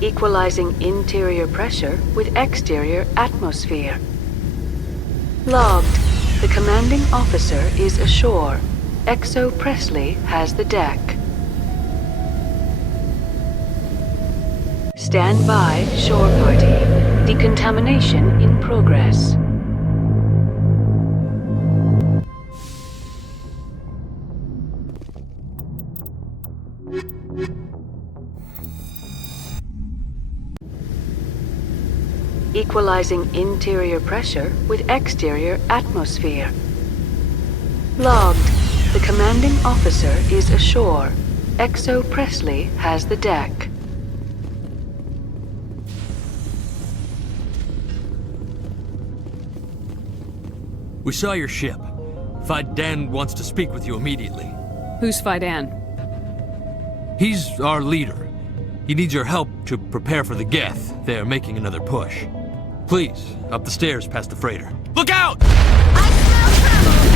Equalizing interior pressure with exterior atmosphere. Logged. The commanding officer is ashore. Exo Presley has the deck. Stand by, shore party. Decontamination in progress. Equalizing interior pressure with exterior atmosphere. Logged. The commanding officer is ashore. Exo Presley has the deck. We saw your ship. Fidan wants to speak with you immediately. Who's Fidan? He's our leader. He needs your help to prepare for the Geth. They're making another push. Please, up the stairs past the freighter. Look out! I smell trouble!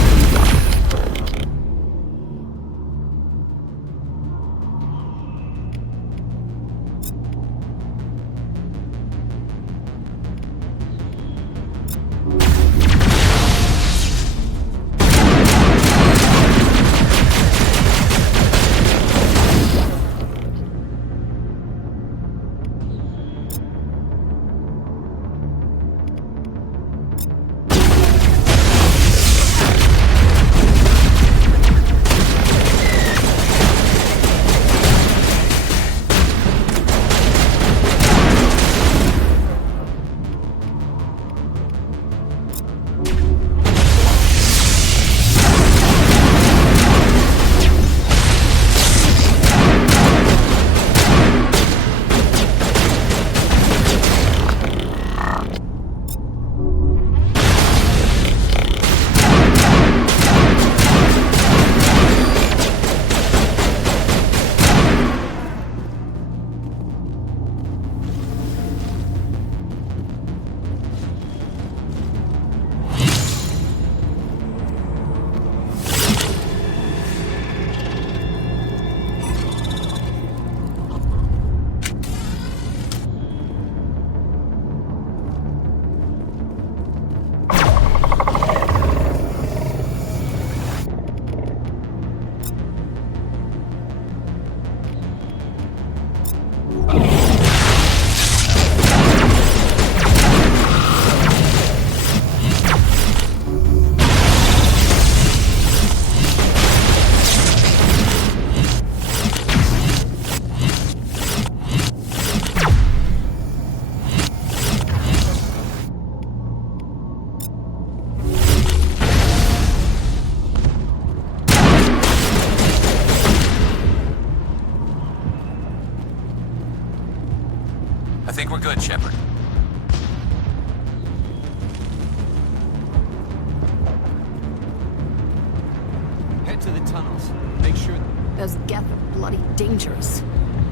to the tunnels. Make sure... Those Geth are bloody dangerous.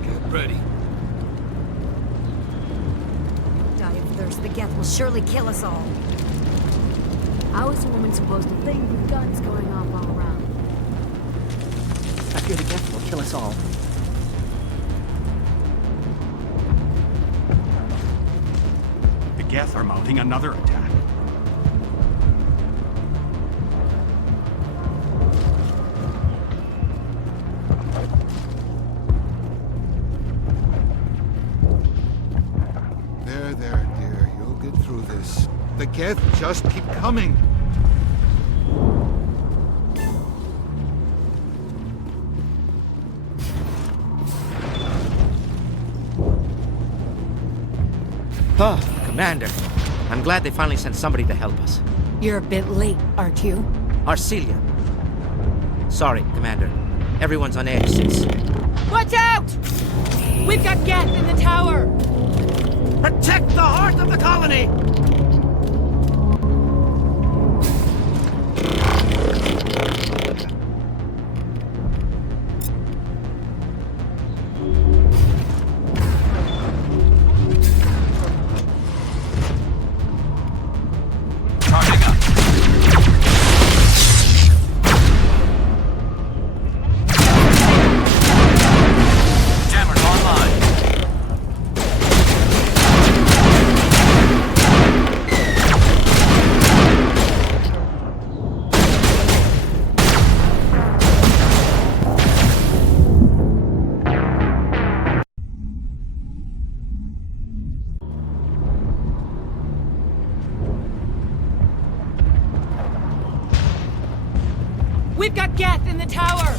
Get ready. Die of thirst. The Geth will surely kill us all. How is a woman supposed to think with guns going off all around? I fear the Geth will kill us all. The Geth are mounting another attack. There, dear. You'll get through this. The Geth just keep coming. Oh, Commander. I'm glad they finally sent somebody to help us. You're a bit late, aren't you? Arcelia. Sorry, Commander. Everyone's on edge since... Watch out! We've got Geth in the tower! Protect the heart of the colony! Charging up. Jammers online. We've got Geth in the tower!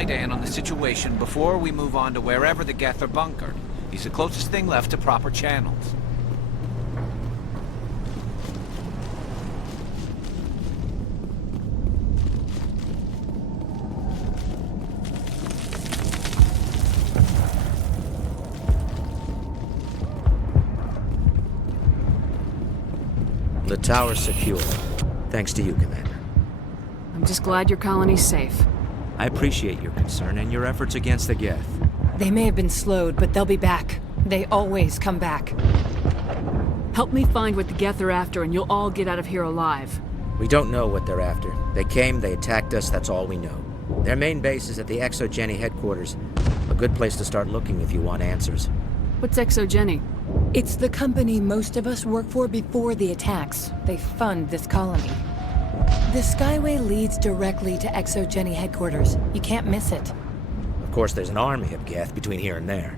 Skydan on the situation before we move on to wherever the Geth are bunkered. He's the closest thing left to proper channels. The tower's secure. Thanks to you, Commander. I'm just glad your colony's safe. I appreciate your concern and your efforts against the Geth. They may have been slowed, but they'll be back. They always come back. Help me find what the Geth are after, and you'll all get out of here alive. We don't know what they're after. They came, they attacked us, that's all we know. Their main base is at the ExoGeni headquarters. A good place to start looking if you want answers. What's ExoGeni? It's the company most of us work for before the attacks. They fund this colony. The skyway leads directly to ExoGeni headquarters. You can't miss it. Of course, there's an army of Geth between here and there.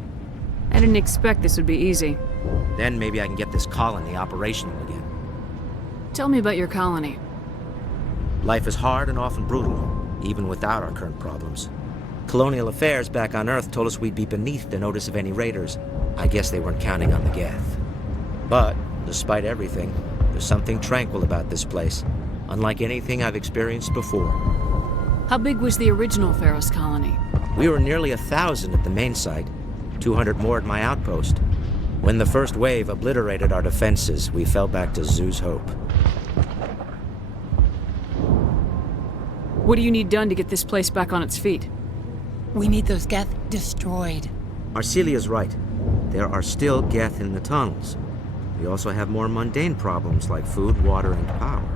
I didn't expect this would be easy. Then maybe I can get this colony operational again. Tell me about your colony. Life is hard and often brutal, even without our current problems. Colonial affairs back on Earth told us we'd be beneath the notice of any raiders. I guess they weren't counting on the Geth. But, despite everything, there's something tranquil about this place, unlike anything I've experienced before. How big was the original Feros colony? We were nearly 1,000 at the main site, 200 more at my outpost. When the first wave obliterated our defenses, we fell back to Zoo's hope. What do you need done to get this place back on its feet? We need those Geth destroyed. Arcelia's right. There are still Geth in the tunnels. We also have more mundane problems like food, water, and power.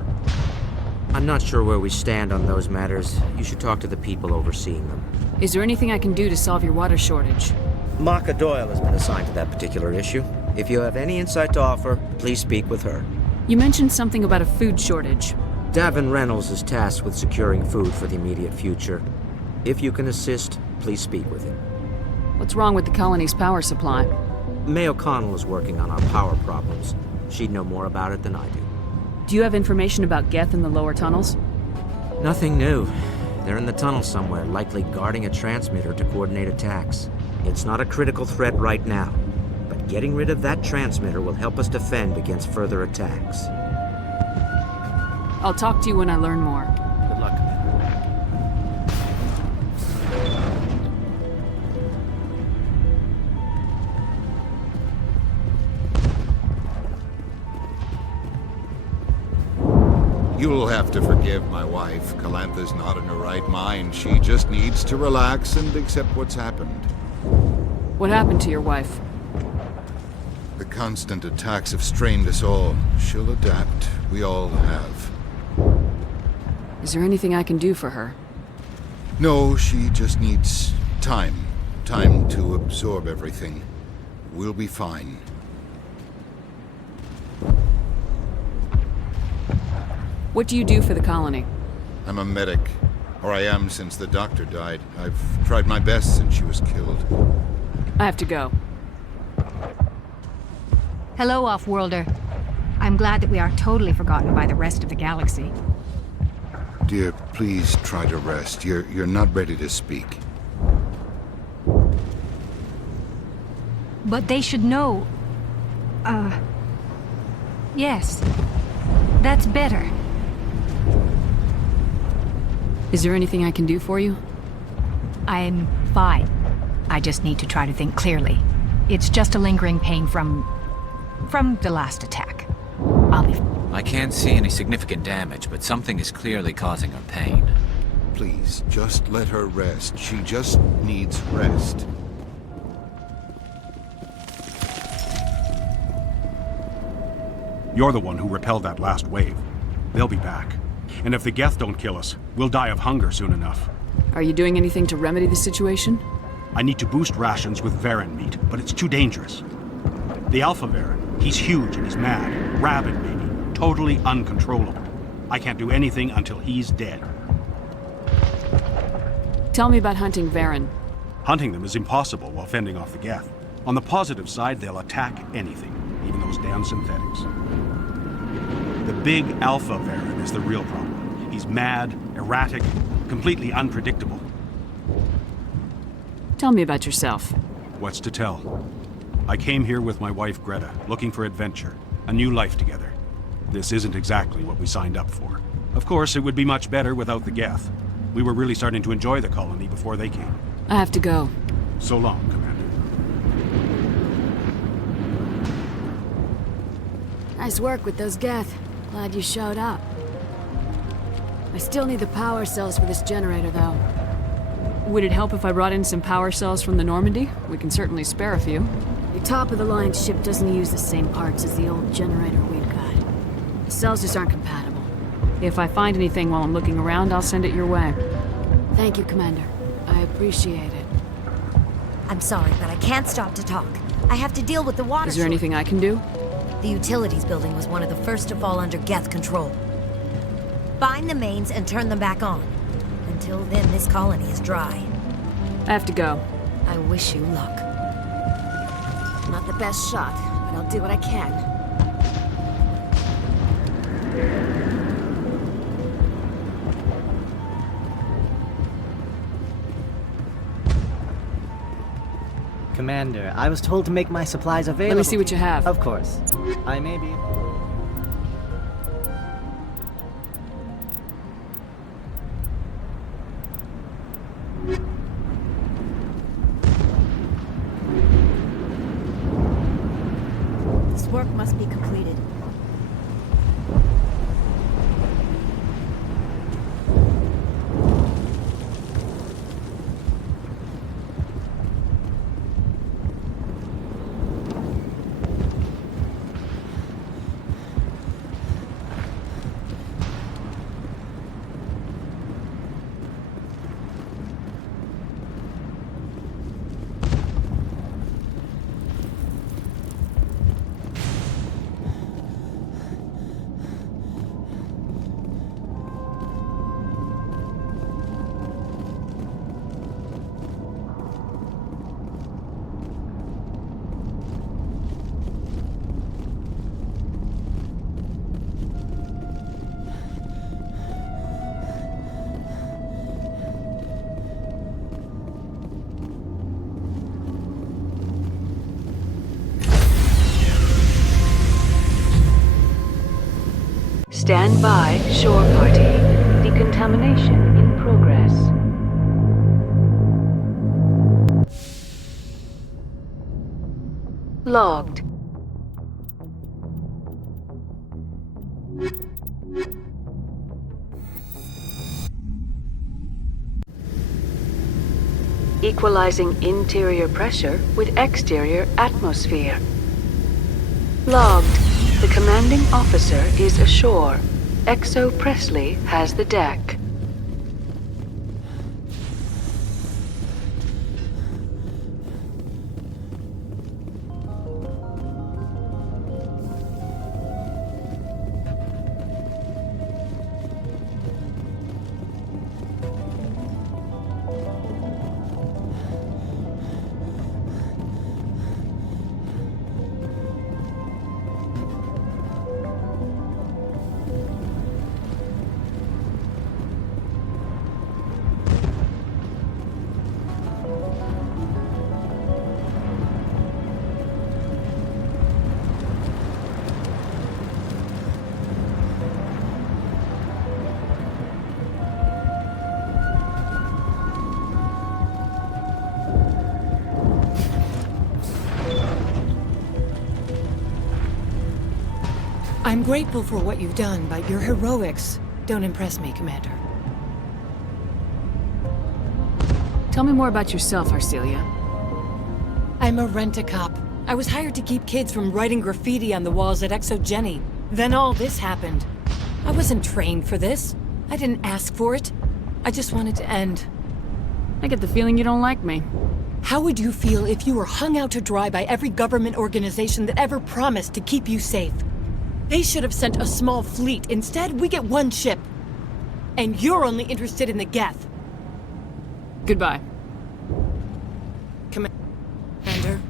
I'm not sure where we stand on those matters. You should talk to the people overseeing them. Is there anything I can do to solve your water shortage? Maka Doyle has been assigned to that particular issue. If you have any insight to offer, please speak with her. You mentioned something about a food shortage. Davin Reynolds is tasked with securing food for the immediate future. If you can assist, please speak with him. What's wrong with the colony's power supply? May O'Connell is working on our power problems. She'd know more about it than I do. Do you have information about Geth in the lower tunnels? Nothing new. They're in the tunnel somewhere, likely guarding a transmitter to coordinate attacks. It's not a critical threat right now, but getting rid of that transmitter will help us defend against further attacks. I'll talk to you when I learn more. Good luck, Commander. You'll have to forgive my wife. Calantha's not in her right mind. She just needs to relax and accept what's happened. What happened to your wife? The constant attacks have strained us all. She'll adapt. We all have. Is there anything I can do for her? No, she just needs time. Time to absorb everything. We'll be fine. What do you do for the colony? I'm a medic. Or I am since the doctor died. I've tried my best since she was killed. I have to go. Hello, Off-Worlder. I'm glad that we are totally forgotten by the rest of the galaxy. Dear, please try to rest. You're not ready to speak. But they should know... Yes. That's better. Is there anything I can do for you? I'm fine. I just need to try to think clearly. It's just a lingering pain from the last attack. I'll be... I can't see any significant damage, but something is clearly causing her pain. Please, just let her rest. She just needs rest. You're the one who repelled that last wave. They'll be back. And if the Geth don't kill us, we'll die of hunger soon enough. Are you doing anything to remedy the situation? I need to boost rations with Varen meat, but it's too dangerous. The Alpha Varen, he's huge and he's mad. Rabid, maybe. Totally uncontrollable. I can't do anything until he's dead. Tell me about hunting Varen. Hunting them is impossible while fending off the Geth. On the positive side, they'll attack anything, even those damn synthetics. The big Alpha Varen is the real problem. He's mad, erratic, completely unpredictable. Tell me about yourself. What's to tell? I came here with my wife Greta, looking for adventure, a new life together. This isn't exactly what we signed up for. Of course, it would be much better without the Geth. We were really starting to enjoy the colony before they came. I have to go. So long, Commander. Nice work with those Geth. Glad you showed up. I still need the power cells for this generator, though. Would it help if I brought in some power cells from the Normandy? We can certainly spare a few. The top-of-the-line ship doesn't use the same parts as the old generator we've got. The cells just aren't compatible. If I find anything while I'm looking around, I'll send it your way. Thank you, Commander. I appreciate it. I'm sorry, but I can't stop to talk. I have to deal with the water. Is there anything I can do? The utilities building was one of the first to fall under Geth control. Find the mains and turn them back on. Until then, this colony is dry. I have to go. I wish you luck. Not the best shot, but I'll do what I can. Commander, I was told to make my supplies available. Let me see what you have. Of course. I may be... This work must be completed. Stand by, shore party. Decontamination in progress. Logged. Equalizing interior pressure with exterior atmosphere. Logged. The commanding officer is ashore. Exo Presley has the deck. I'm grateful for what you've done, but your heroics don't impress me, Commander. Tell me more about yourself, Arcelia. I'm a rent-a-cop. I was hired to keep kids from writing graffiti on the walls at ExoGeni. Then all this happened. I wasn't trained for this. I didn't ask for it. I just wanted to end. I get the feeling you don't like me. How would you feel if you were hung out to dry by every government organization that ever promised to keep you safe? They should have sent a small fleet. Instead, we get one ship. And you're only interested in the Geth. Goodbye. Commander.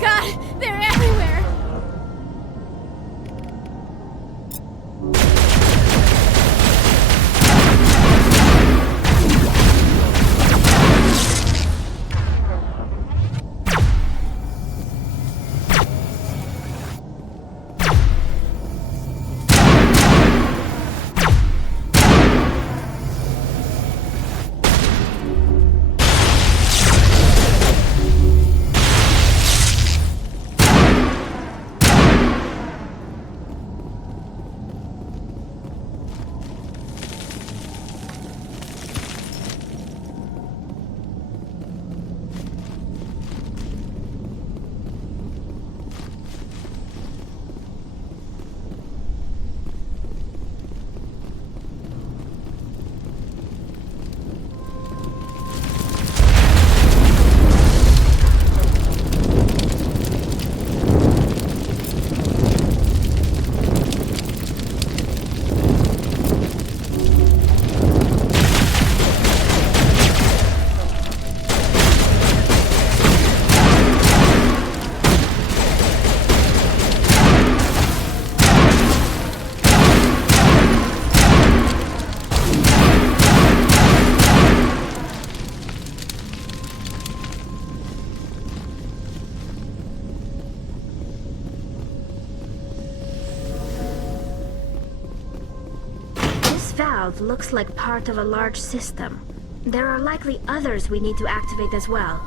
God! They're everywhere! Valve looks like part of a large system. There are likely others we need to activate as well.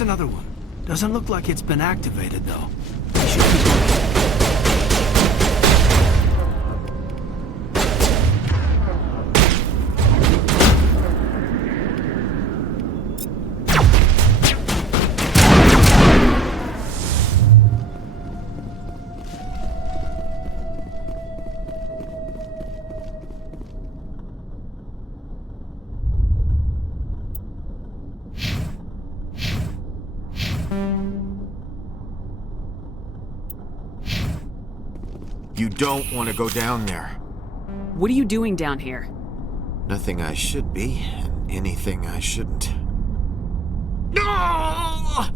Another one. Doesn't look like it's been activated, though. We should keep going. You don't want to go down there. What are you doing down here? Nothing I should be, and anything I shouldn't. No!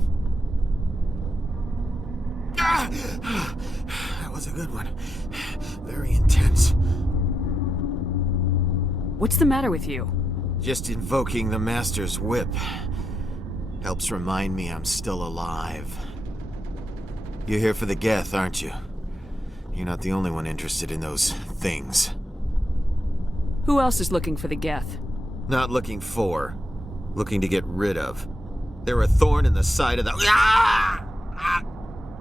good one. Very intense. What's the matter with you? Just invoking the Master's whip. Helps remind me I'm still alive. You're here for the Geth, aren't you? You're not the only one interested in those things. Who else is looking for the Geth? Not looking for. Looking to get rid of. They're a thorn in the side of the... Ah! Ah!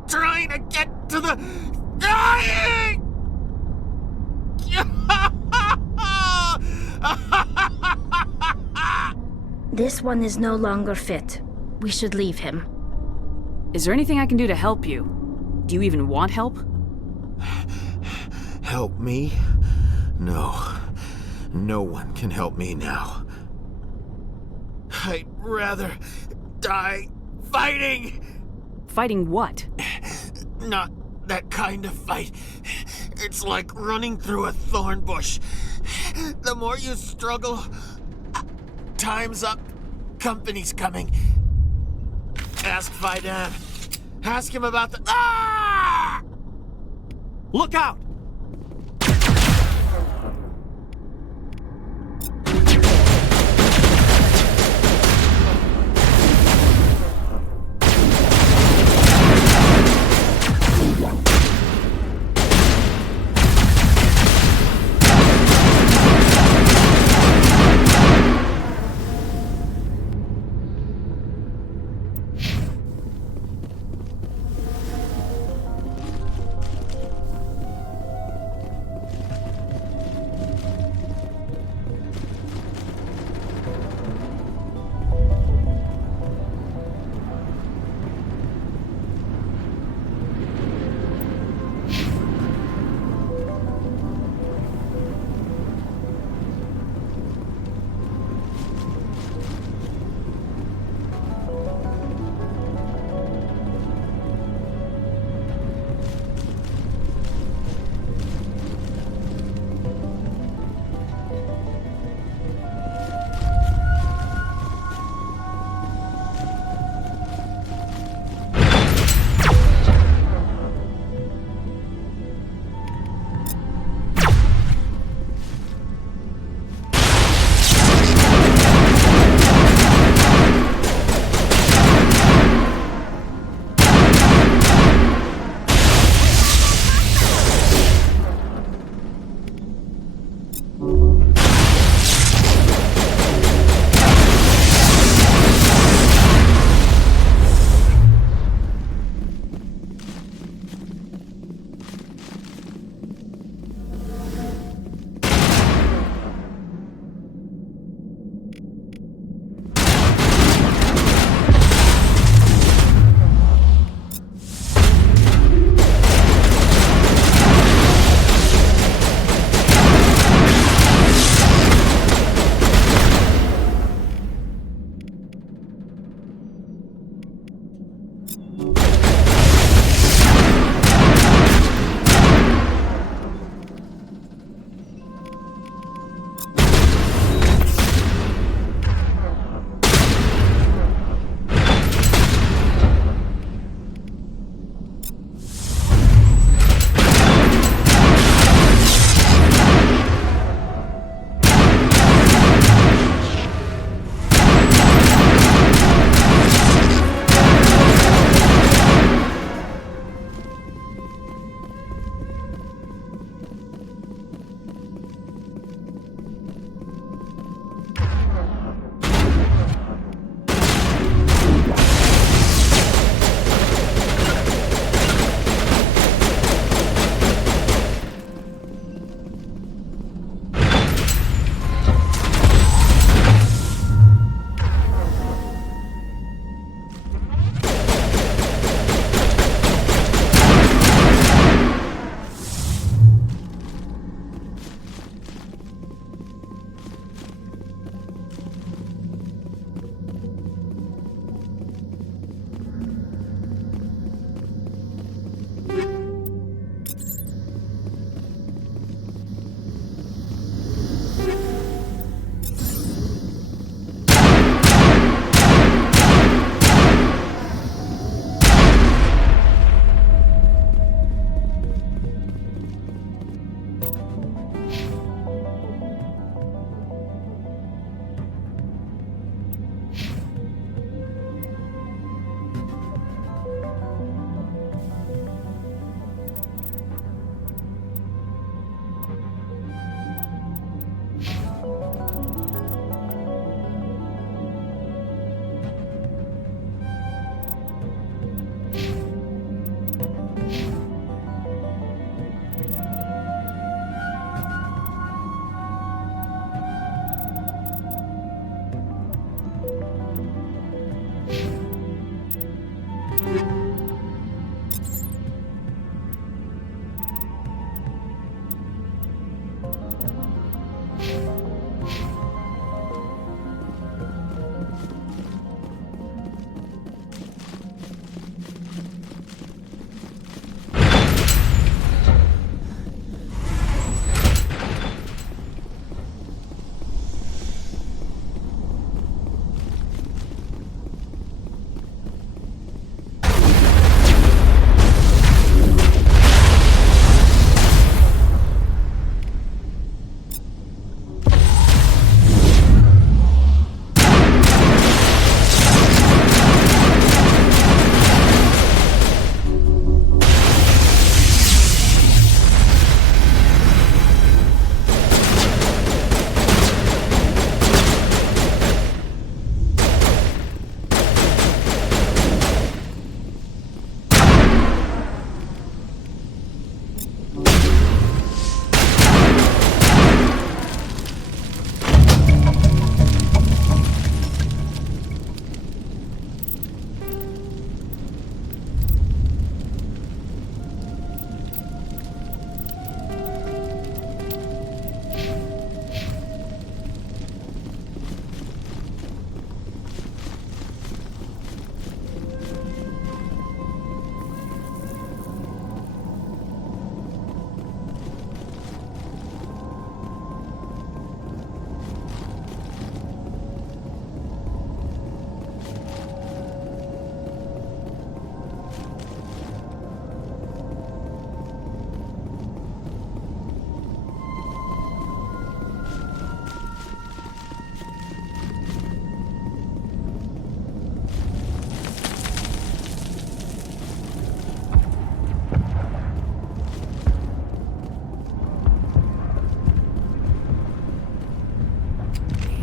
Trying to get to the... Dying! This one is no longer fit. We should leave him. Is there anything I can do to help you? Do you even want help? Help me? No. No one can help me now. I'd rather die fighting! Fighting what? Not that kind of fight. It's like running through a thorn bush. The more you struggle, time's up. Company's coming. Ask Faidan. Ask him about the... Ah! Look out!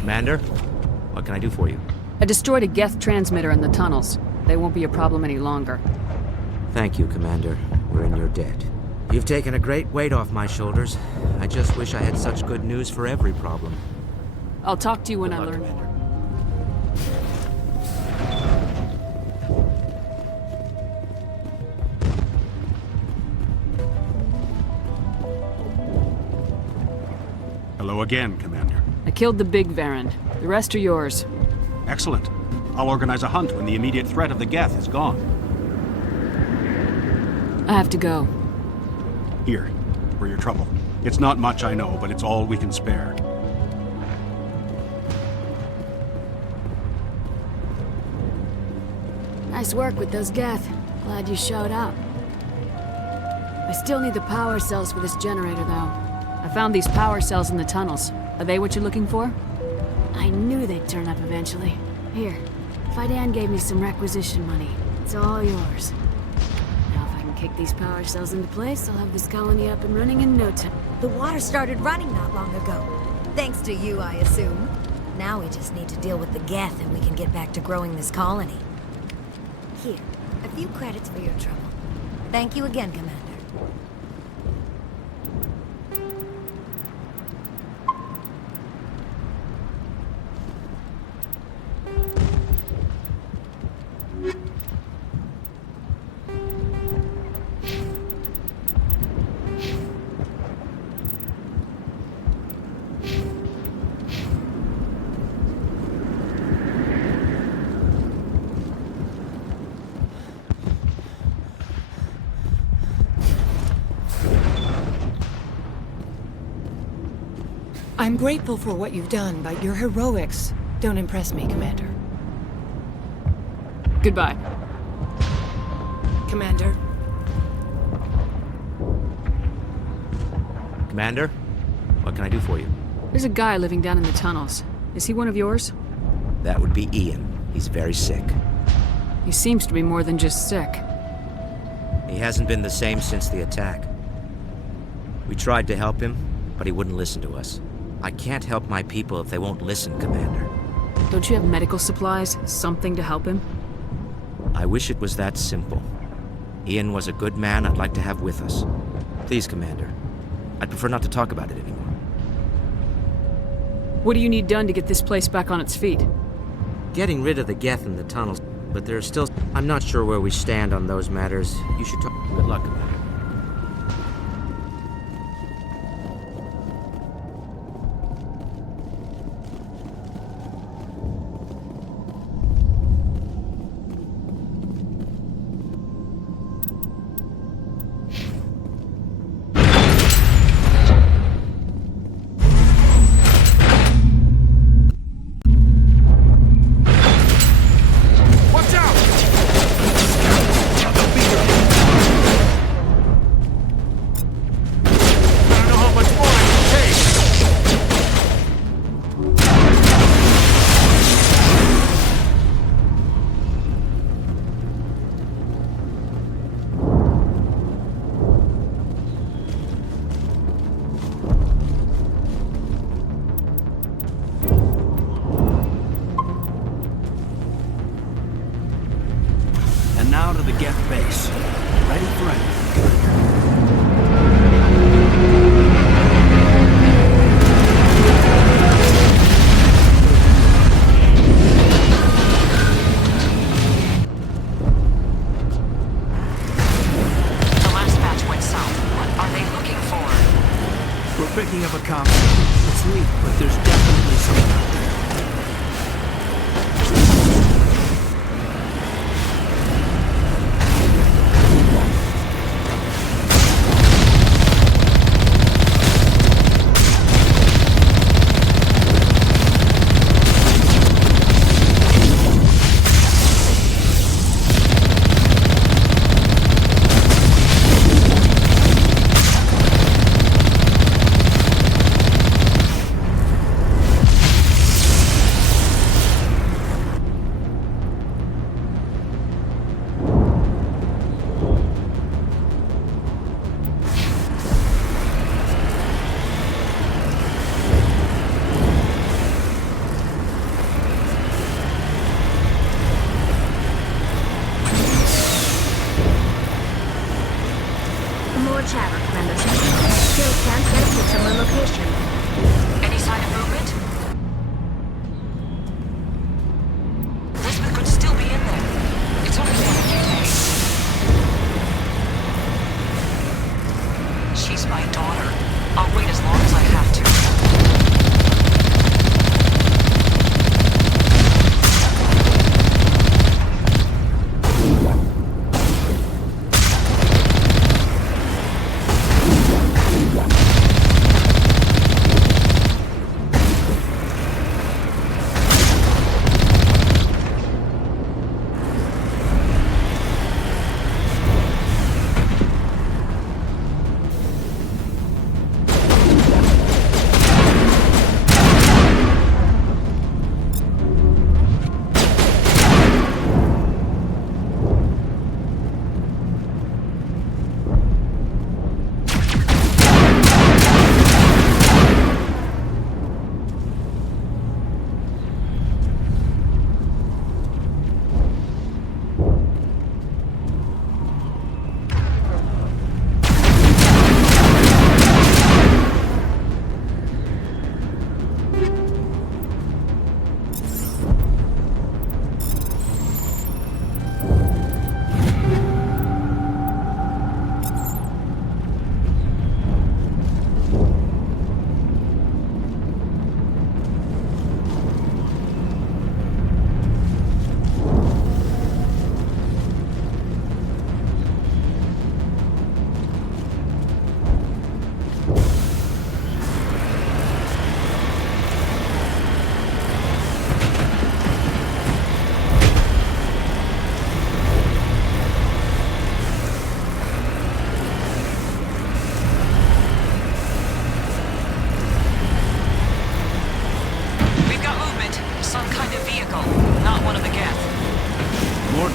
Commander, what can I do for you? I destroyed a Geth transmitter in the tunnels. They won't be a problem any longer. Thank you, Commander. We're in your debt. You've taken a great weight off my shoulders. I just wish I had such good news for every problem. I'll talk to you when I learn more. Hello again, Commander. I killed the big Varand. The rest are yours. Excellent. I'll organize a hunt when the immediate threat of the Geth is gone. I have to go. Here, for your trouble. It's not much, I know, but it's all we can spare. Nice work with those Geth. Glad you showed up. I still need the power cells for this generator, though. I found these power cells in the tunnels. Are they what you're looking for? I knew they'd turn up eventually. Here, Fidan gave me some requisition money. It's all yours. Now if I can kick these power cells into place, I'll have this colony up and running in no time. The water started running not long ago. Thanks to you, I assume. Now we just need to deal with the Geth and we can get back to growing this colony. Here, a few credits for your trouble. Thank you again, Commander. I'm grateful for what you've done, but your heroics don't impress me, Commander. Goodbye. Commander. Commander, what can I do for you? There's a guy living down in the tunnels. Is he one of yours? That would be Ian. He's very sick. He seems to be more than just sick. He hasn't been the same since the attack. We tried to help him, but he wouldn't listen to us. I can't help my people if they won't listen, Commander. Don't you have medical supplies? Something to help him? I wish it was that simple. Ian was a good man I'd like to have with us. Please, Commander. I'd prefer not to talk about it anymore. What do you need done to get this place back on its feet? Getting rid of the Geth in the tunnels. but there's still... I'm not sure where we stand on those matters. You should talk... Good luck, Commander. Now to the Geth base. Ready for anything. The last batch went south. What are they looking for? We're picking up a comp. It's weak, but there's definitely something out there. Chatter, Commander. Still can't get a fix on the location. Any sign of movement? Elizabeth could still be in there. It's only been a few days. She's my daughter. I'll wait as long as I have to.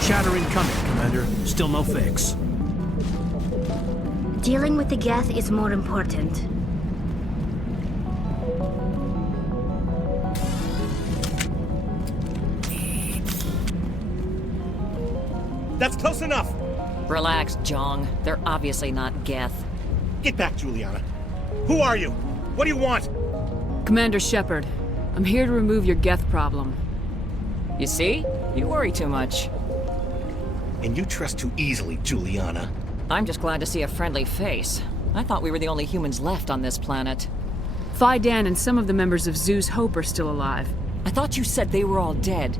Chatter incoming, Commander. Still no fix. Dealing with the Geth is more important. That's close enough! Relax, Jong. They're obviously not Geth. Get back, Juliana. Who are you? What do you want? Commander Shepard, I'm here to remove your Geth problem. You see? You worry too much. And you trust too easily, Juliana. I'm just glad to see a friendly face. I thought we were the only humans left on this planet. Phi Dan and some of the members of Zoo's Hope are still alive. I thought you said they were all dead.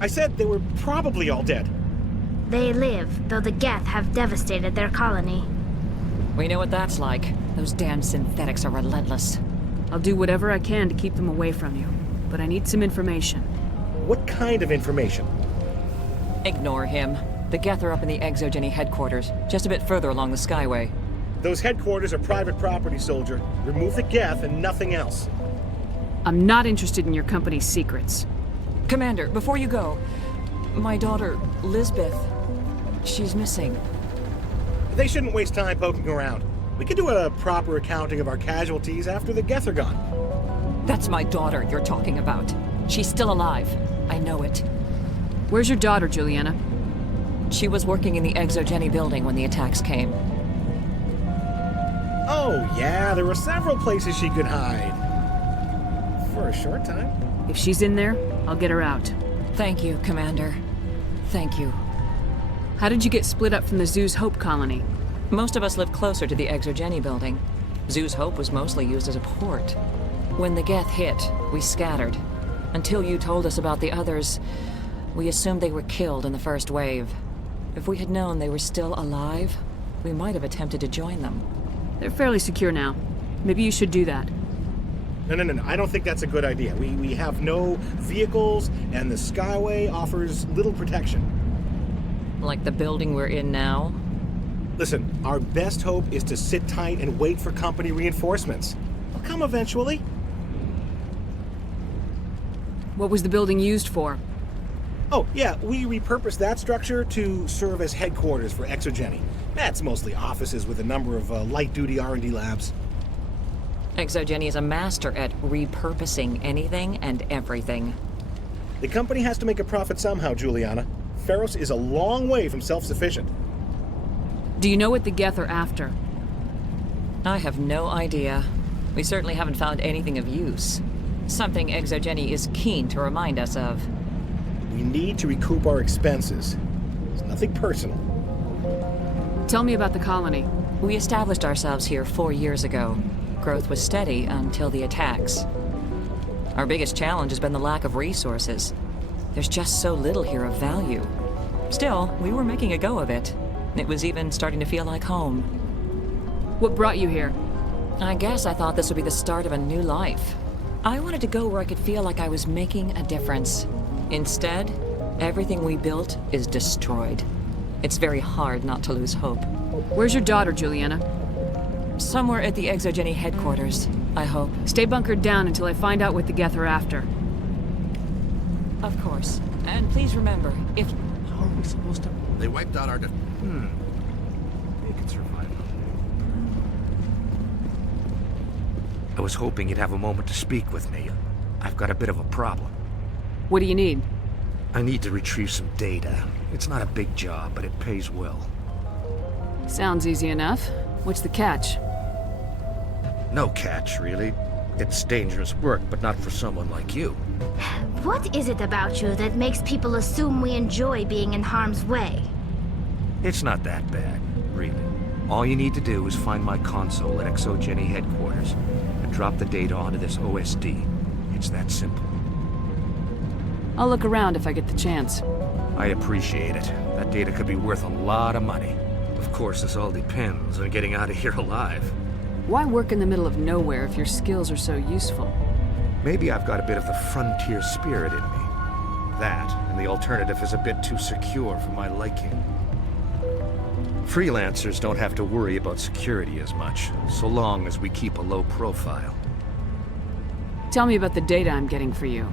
I said they were probably all dead. They live, though the Geth have devastated their colony. We know what that's like. Those damn synthetics are relentless. I'll do whatever I can to keep them away from you, but I need some information. What kind of information? Ignore him. The Geth are up in the ExoGeni headquarters, just a bit further along the skyway. Those headquarters are private property, soldier. Remove the Geth and nothing else. I'm not interested in your company's secrets. Commander, before you go, my daughter, Lisbeth, she's missing. They shouldn't waste time poking around. We can do a proper accounting of our casualties after the Geth are gone. That's my daughter you're talking about. She's still alive. I know it. Where's your daughter, Juliana? She was working in the ExoGeni building when the attacks came. Oh, yeah, there were several places she could hide. For a short time. If she's in there, I'll get her out. Thank you, Commander. Thank you. How did you get split up from the Zoo's Hope colony? Most of us lived closer to the ExoGeni building. Zoo's Hope was mostly used as a port. When the Geth hit, we scattered. Until you told us about the others, we assumed they were killed in the first wave. If we had known they were still alive, we might have attempted to join them. They're fairly secure now. Maybe you should do that. No. I don't think that's a good idea. We have no vehicles, and the skyway offers little protection. Like the building we're in now? Listen, our best hope is to sit tight and wait for company reinforcements. They'll come eventually. What was the building used for? Oh, yeah, we repurposed that structure to serve as headquarters for ExoGeni. That's mostly offices with a number of light-duty R&D labs. ExoGeni is a master at repurposing anything and everything. The company has to make a profit somehow, Juliana. Feros is a long way from self-sufficient. Do you know what the Geth are after? I have no idea. We certainly haven't found anything of use. Something ExoGeni is keen to remind us of. We need to recoup our expenses. It's nothing personal. Tell me about the colony. We established ourselves here 4 years ago. Growth was steady until the attacks. Our biggest challenge has been the lack of resources. There's just so little here of value. Still, we were making a go of it. It was even starting to feel like home. What brought you here? I guess I thought this would be the start of a new life. I wanted to go where I could feel like I was making a difference. Instead, everything we built is destroyed. It's very hard not to lose hope. Where's your daughter, Juliana? Somewhere at the ExoGeni headquarters, I hope. Stay bunkered down until I find out what the Geth are after. Of course. And please remember, if... How are we supposed to... They wiped out our... They can survive. I was hoping you'd have a moment to speak with me. I've got a bit of a problem. What do you need? I need to retrieve some data. It's not a big job, but it pays well. Sounds easy enough. What's the catch? No catch, really. It's dangerous work, but not for someone like you. What is it about you that makes people assume we enjoy being in harm's way? It's not that bad, really. All you need to do is find my console at ExoGeni headquarters and drop the data onto this OSD. It's that simple. I'll look around if I get the chance. I appreciate it. That data could be worth a lot of money. Of course, this all depends on getting out of here alive. Why work in the middle of nowhere if your skills are so useful? Maybe I've got a bit of the frontier spirit in me. That, and the alternative is a bit too secure for my liking. Freelancers don't have to worry about security as much, so long as we keep a low profile. Tell me about the data I'm getting for you.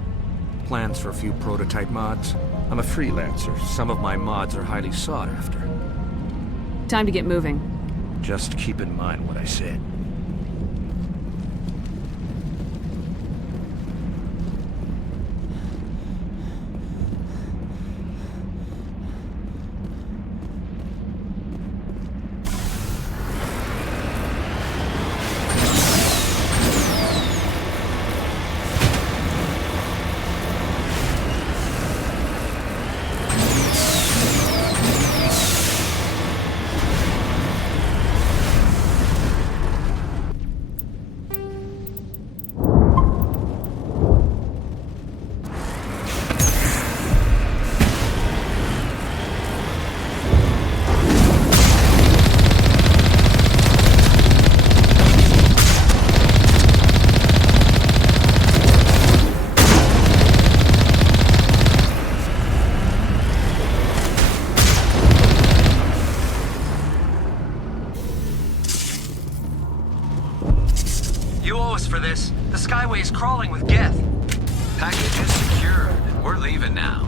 Plans for a few prototype mods? I'm a freelancer. Some of my mods are highly sought after. Time to get moving. Just keep in mind what I said. owe us for this. The skyway is crawling with Geth. Package is secured. We're leaving now.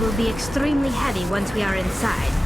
Will be extremely heavy once we are inside.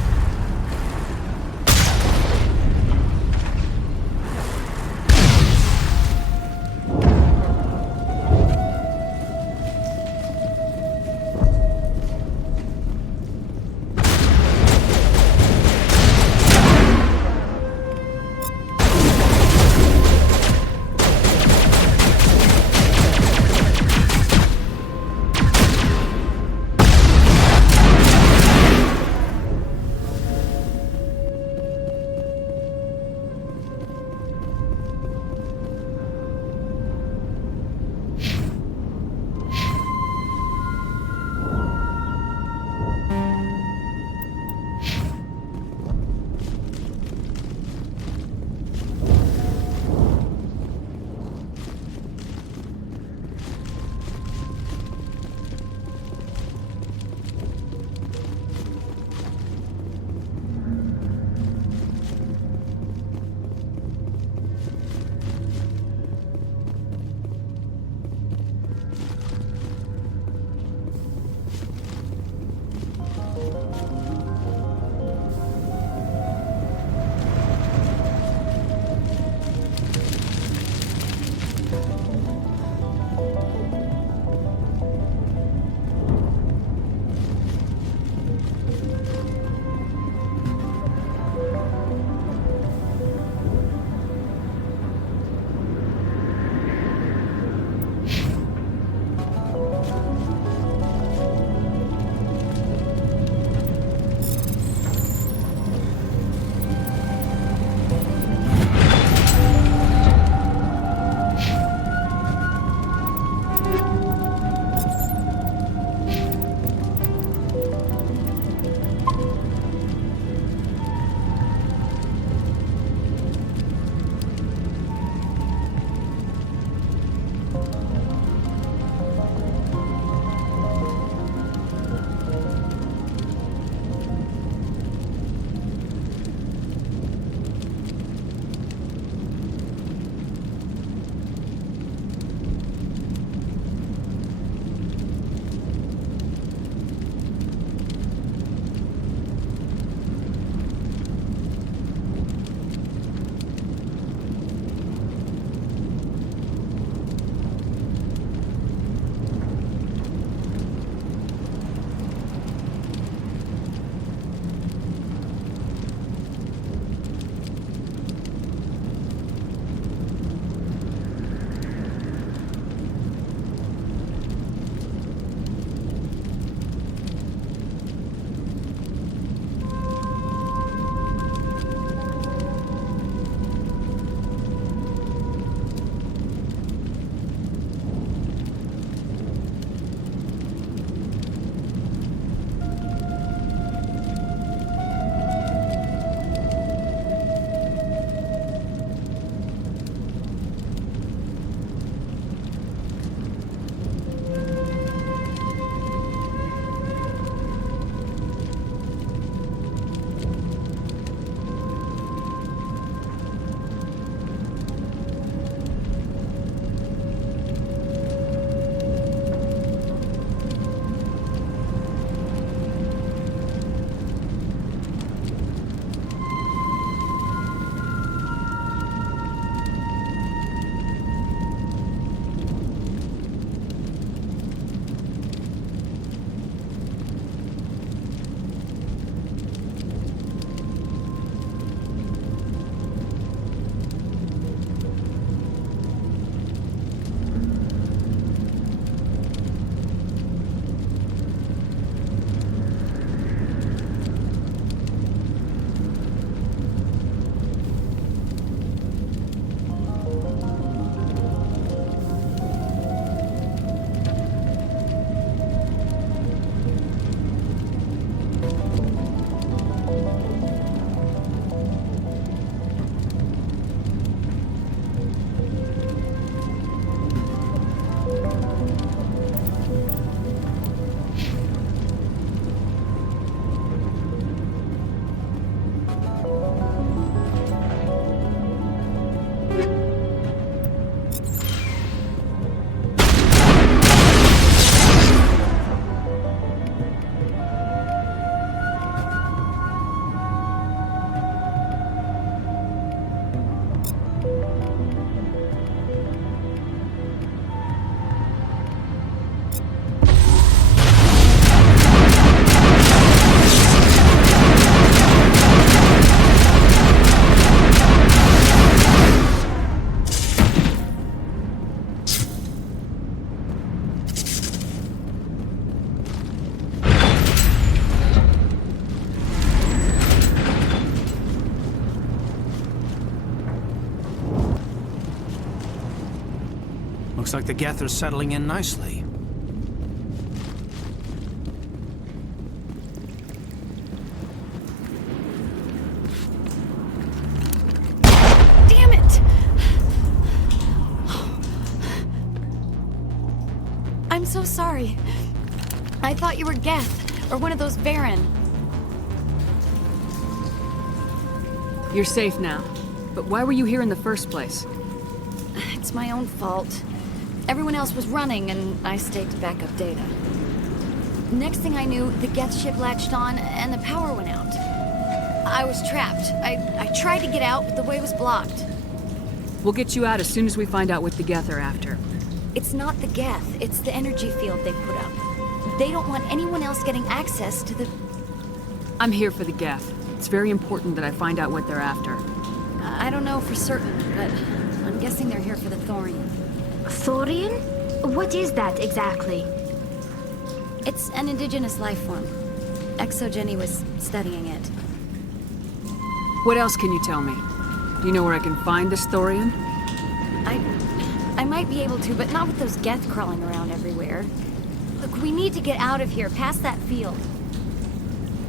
Looks like the Geth are settling in nicely. Damn it! I'm so sorry. I thought you were Geth, or one of those Varen. You're safe now. But why were you here in the first place? It's my own fault. Everyone else was running, and I stayed to back up data. Next thing I knew, the Geth ship latched on, and the power went out. I was trapped. I tried to get out, but the way was blocked. We'll get you out as soon as we find out what the Geth are after. It's not the Geth, it's the energy field they put up. They don't want anyone else getting access to the... I'm here for the Geth. It's very important that I find out what they're after. I don't know for certain, but I'm guessing they're here for the thorian. Thorian? What is that exactly? It's an indigenous life form. ExoGeni was studying it. What else can you tell me? Do you know where I can find this thorian? I might be able to, but not with those Geth crawling around everywhere. Look, we need to get out of here, past that field.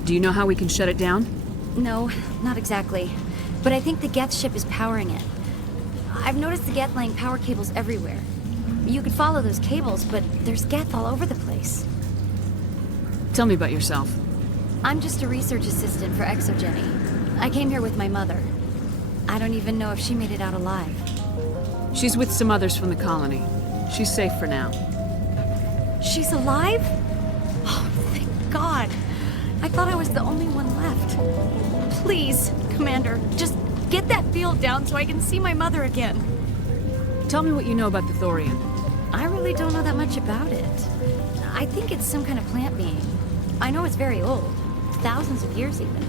Do you know how we can shut it down? No, not exactly. But I think the Geth ship is powering it. I've noticed the Geth laying power cables everywhere. You could follow those cables, but there's Geth all over the place. Tell me about yourself. I'm just a research assistant for ExoGeni. I came here with my mother. I don't even know if she made it out alive. She's with some others from the colony. She's safe for now. She's alive? Oh, thank God. I thought I was the only one left. Please, Commander, just get that field down so I can see my mother again. Tell me what you know about the thorian. I really don't know that much about it. I think it's some kind of plant being. I know it's very old. Thousands of years even.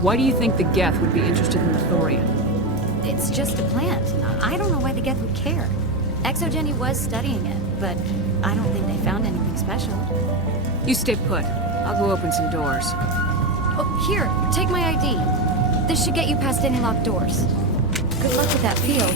Why do you think the Geth would be interested in the thorian? It's just a plant. I don't know why the Geth would care. ExoGeni was studying it, but I don't think they found anything special. You stay put. I'll go open some doors. Oh, here, take my ID. This should get you past any locked doors. Good luck with that field.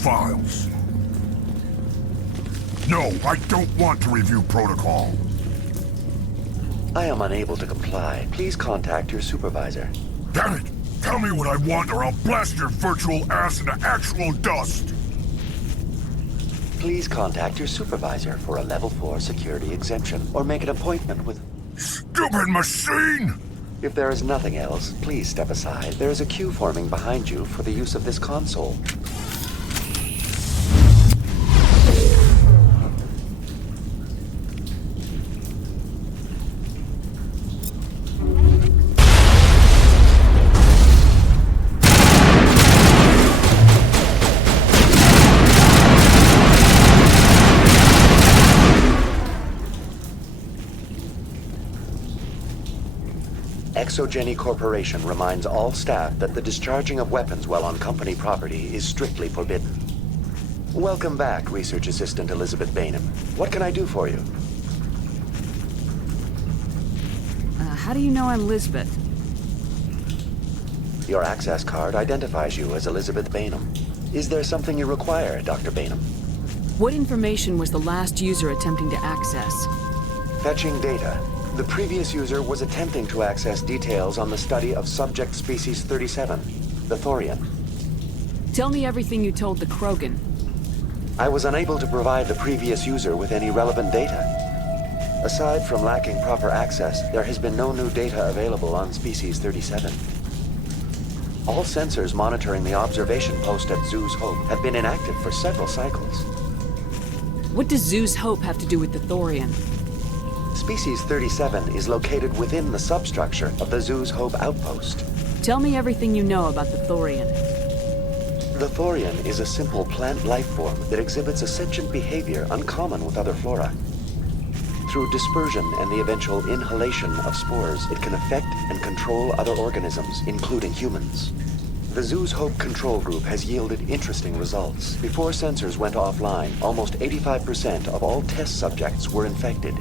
files. No, I don't want to review protocol. I am unable to comply. Please contact your supervisor. Damn it! Tell me what I want or I'll blast your virtual ass into actual dust! Please contact your supervisor for a level 4 security exemption, or make an appointment with... Stupid machine! If there is nothing else, please step aside. There is a queue forming behind you for the use of this console. ExoGeni Corporation reminds all staff that the discharging of weapons while on company property is strictly forbidden. Welcome back, Research Assistant Elizabeth Bainham. What can I do for you? How do you know I'm Lisbeth? Your access card identifies you as Elizabeth Bainham. Is there something you require, Dr. Bainham? What information was the last user attempting to access? Fetching data. The previous user was attempting to access details on the study of subject species 37, the thorian. Tell me everything you told the Krogan. I was unable to provide the previous user with any relevant data. Aside from lacking proper access, there has been no new data available on species 37. All sensors monitoring the observation post at Zeus Hope have been inactive for several cycles. What does Zeus Hope have to do with the thorian? Species 37 is located within the substructure of the Zeus Hope outpost. Tell me everything you know about the thorian. The thorian is a simple plant life form that exhibits a sentient behavior uncommon with other flora. Through dispersion and the eventual inhalation of spores, it can affect and control other organisms, including humans. The Zeus Hope control group has yielded interesting results. Before sensors went offline, almost 85% of all test subjects were infected.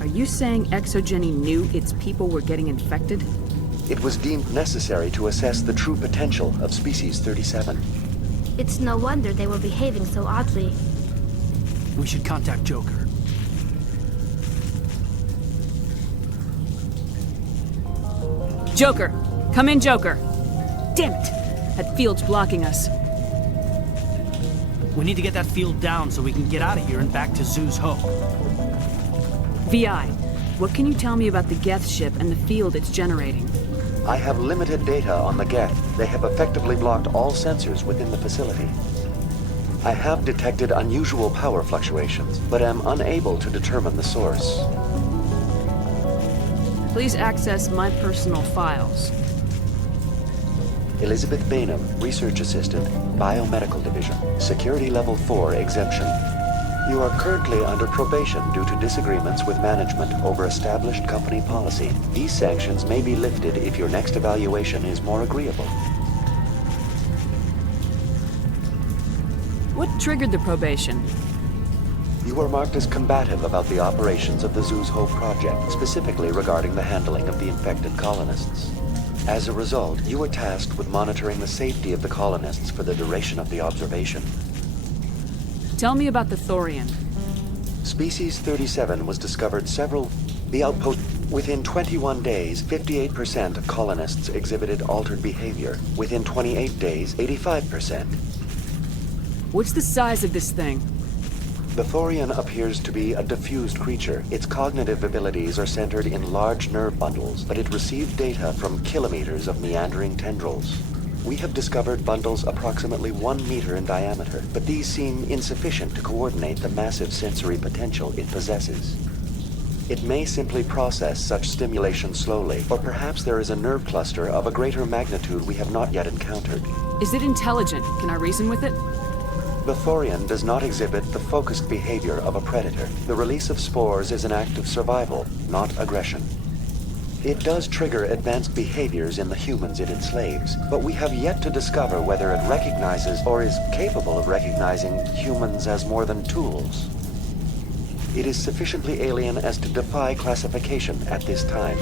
Are you saying ExoGeni knew its people were getting infected? It was deemed necessary to assess the true potential of species 37. It's no wonder they were behaving so oddly. We should contact Joker. Joker! Come in, Joker! Damn it! That field's blocking us. We need to get that field down so we can get out of here and back to Zeus Hope. VI, what can you tell me about the Geth ship and the field it's generating? I have limited data on the Geth. They have effectively blocked all sensors within the facility. I have detected unusual power fluctuations, but am unable to determine the source. Please access my personal files. Elizabeth Bainham, Research Assistant, Biomedical Division, Security Level 4 exemption. You are currently under probation due to disagreements with management over established company policy. These sanctions may be lifted if your next evaluation is more agreeable. What triggered the probation? You were marked as combative about the operations of the Zeus Hope project, specifically regarding the handling of the infected colonists. As a result, you were tasked with monitoring the safety of the colonists for the duration of the observation. Tell me about the thorian. Species 37 was discovered the outpost. Within 21 days, 58% of colonists exhibited altered behavior. Within 28 days, 85%. What's the size of this thing? The thorian appears to be a diffused creature. Its cognitive abilities are centered in large nerve bundles, but it received data from kilometers of meandering tendrils. We have discovered bundles approximately 1 meter in diameter, but these seem insufficient to coordinate the massive sensory potential it possesses. It may simply process such stimulation slowly, or perhaps there is a nerve cluster of a greater magnitude we have not yet encountered. Is it intelligent? Can I reason with it? The thorian does not exhibit the focused behavior of a predator. The release of spores is an act of survival, not aggression. It does trigger advanced behaviors in the humans it enslaves, but we have yet to discover whether it recognizes or is capable of recognizing humans as more than tools. It is sufficiently alien as to defy classification at this time.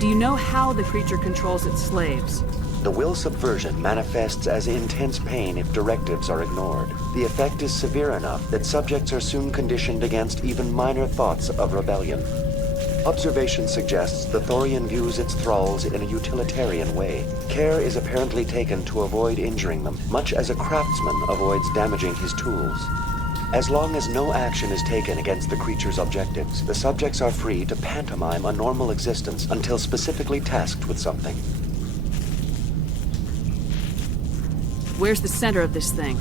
Do you know how the creature controls its slaves? The will subversion manifests as intense pain if directives are ignored. The effect is severe enough that subjects are soon conditioned against even minor thoughts of rebellion. Observation suggests the thorian views its thralls in a utilitarian way. Care is apparently taken to avoid injuring them, much as a craftsman avoids damaging his tools. As long as no action is taken against the creature's objectives, the subjects are free to pantomime a normal existence until specifically tasked with something. Where's the center of this thing?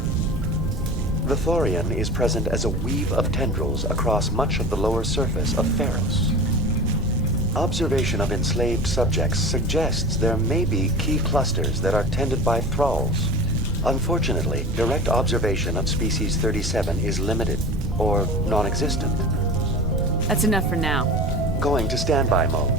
The thorian is present as a weave of tendrils across much of the lower surface of Feros. Observation of enslaved subjects suggests there may be key clusters that are tended by thralls. Unfortunately, direct observation of species 37 is limited, or non-existent. That's enough for now. Going to standby mode.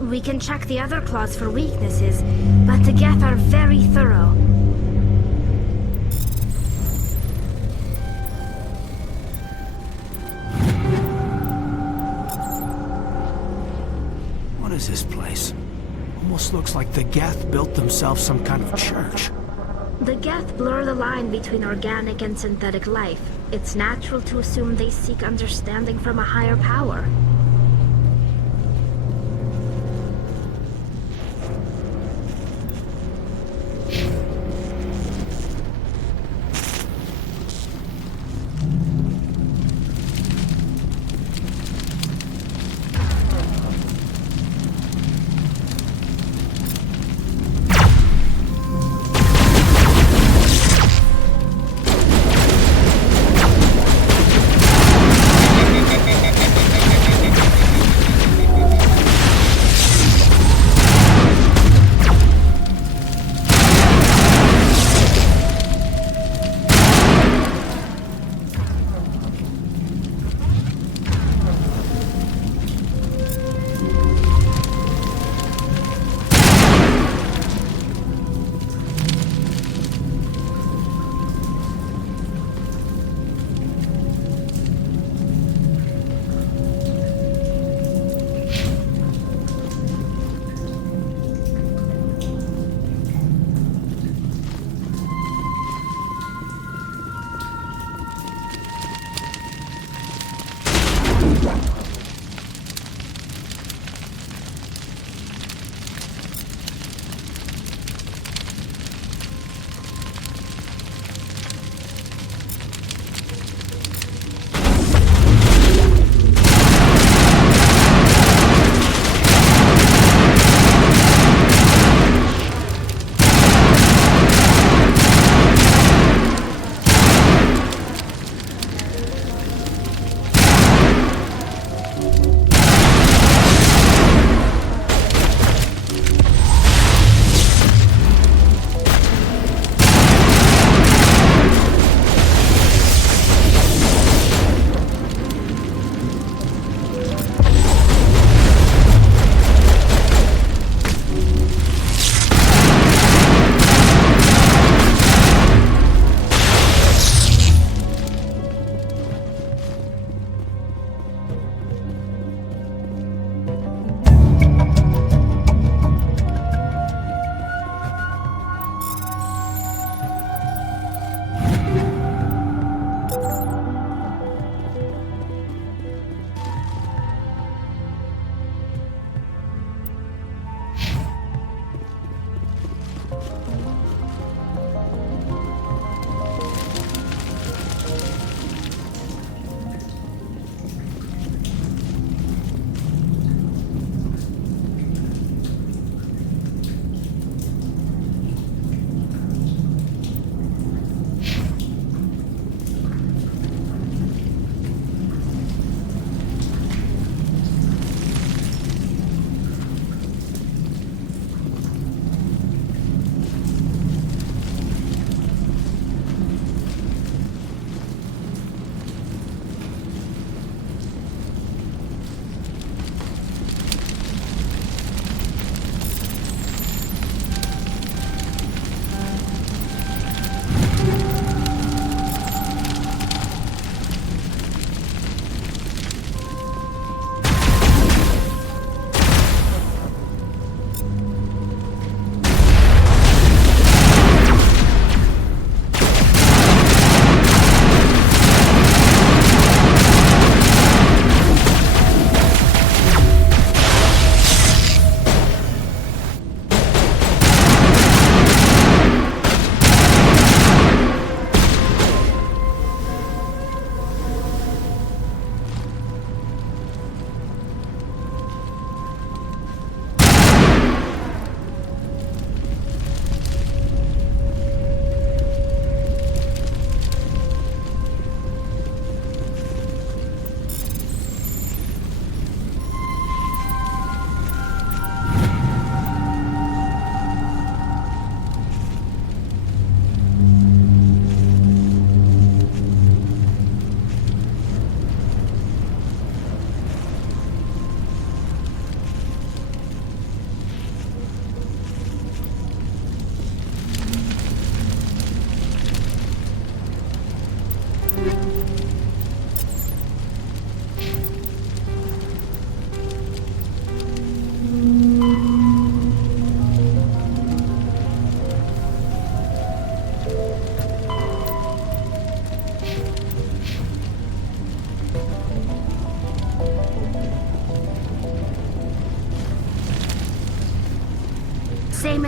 We can check the other claws for weaknesses, but the Geth are very thorough. What is this place? Almost looks like the Geth built themselves some kind of church. The Geth blur the line between organic and synthetic life. It's natural to assume they seek understanding from a higher power.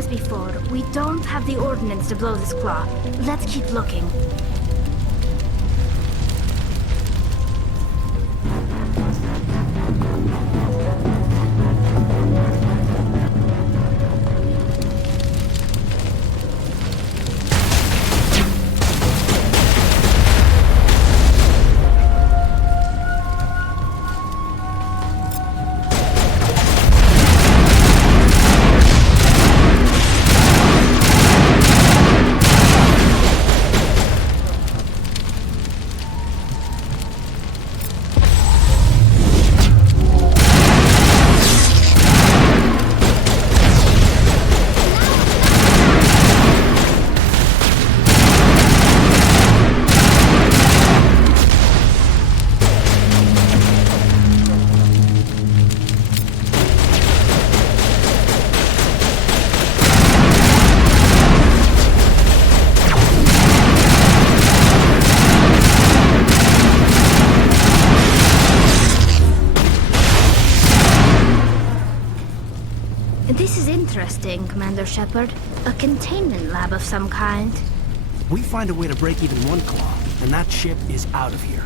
as before, we don't have the ordnance to blow this claw. Let's keep looking. This is interesting, Commander Shepard. A containment lab of some kind. We find a way to break even one claw, and that ship is out of here.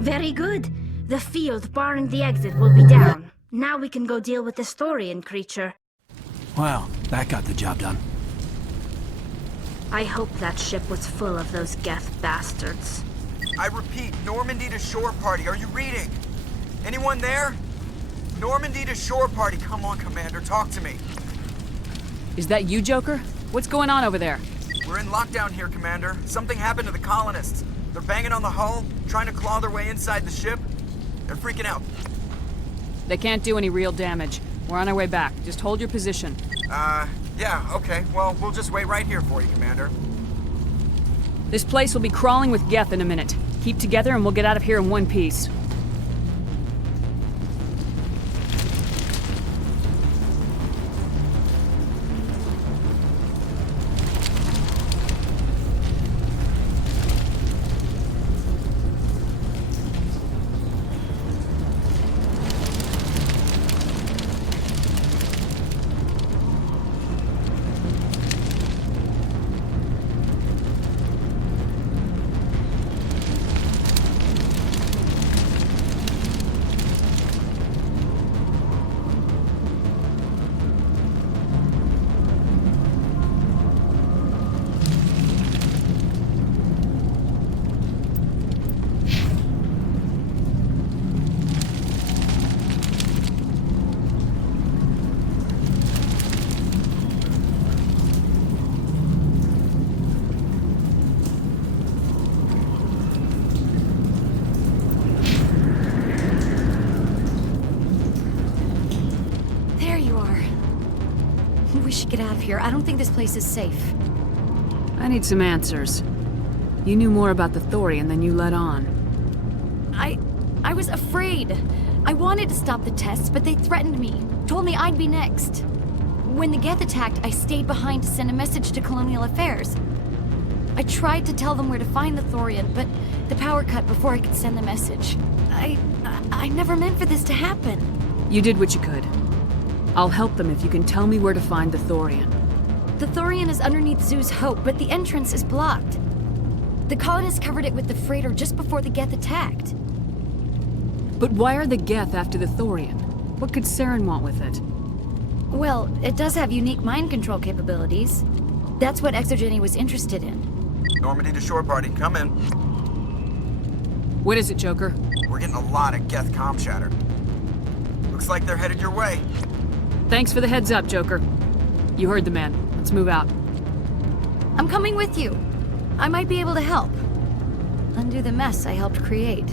Very good. The field barring the exit will be down. Now we can go deal with this thorian creature. Well, that got the job done. I hope that ship was full of those Geth bastards. I repeat, Normandy to shore party. Are you reading? Anyone there? Normandy to shore party. Come on, Commander. Talk to me. Is that you, Joker? What's going on over there? We're in lockdown here, Commander. Something happened to the colonists. They're banging on the hull, trying to claw their way inside the ship. They're freaking out. They can't do any real damage. We're on our way back. Just hold your position. Yeah, okay. Well, we'll just wait right here for you, Commander. This place will be crawling with Geth in a minute. Keep together and we'll get out of here in one piece. should get out of here. I don't think this place is safe. I need some answers. You knew more about the thorian than you let on. I was afraid. I wanted to stop the tests, but they threatened me. Told me I'd be next. When the Geth attacked, I stayed behind to send a message to Colonial Affairs. I tried to tell them where to find the thorian, but the power cut before I could send the message. I never meant for this to happen. You did what you could. I'll help them if you can tell me where to find the thorian. The thorian is underneath Zoo's Hope, but the entrance is blocked. The colonists covered it with the freighter just before the Geth attacked. But why are the Geth after the thorian? What could Saren want with it? Well, it does have unique mind control capabilities. That's what ExoGeni was interested in. Normandy to shore party, come in. What is it, Joker? We're getting a lot of Geth comm chatter. Looks like they're headed your way. Thanks for the heads up, Joker. You heard the man. Let's move out. I'm coming with you. I might be able to help. Undo the mess I helped create.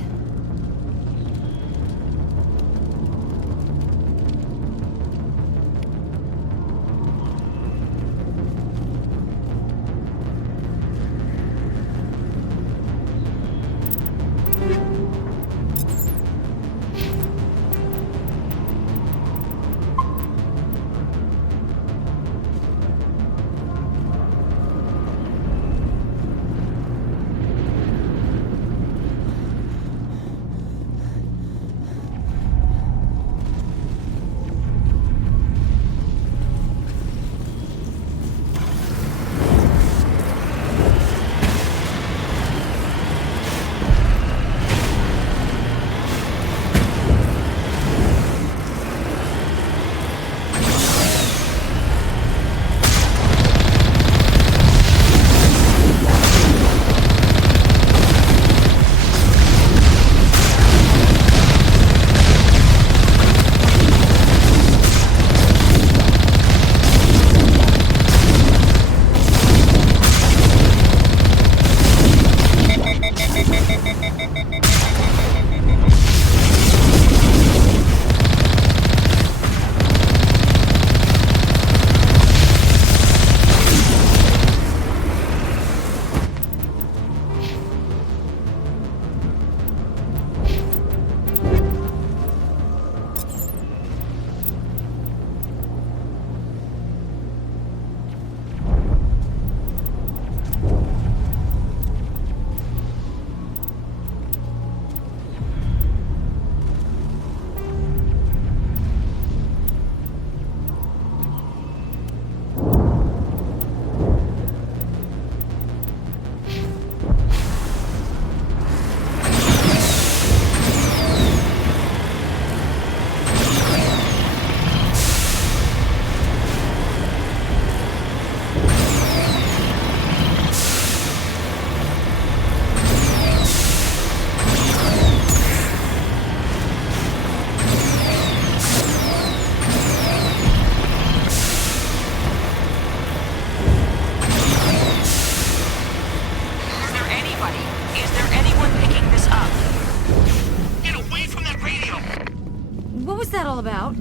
About?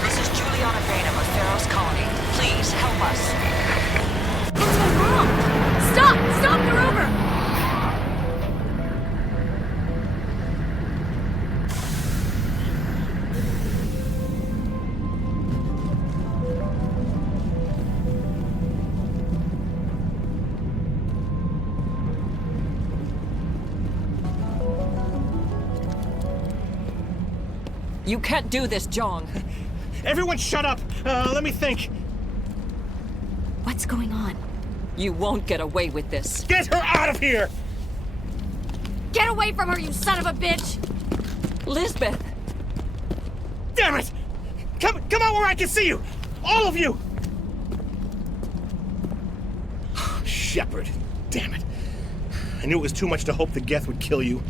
This is Juliana Bainham of Feros Colony. Please help us. What's going wrong? Stop! Stop the rover! You can't do this, Jong. Everyone shut up! Let me think. What's going on? You won't get away with this. Get her out of here! Get away from her, you son of a bitch! Lisbeth! Damn it! Come out where I can see you! All of you! Shepard, damn it. I knew it was too much to hope the Geth would kill you.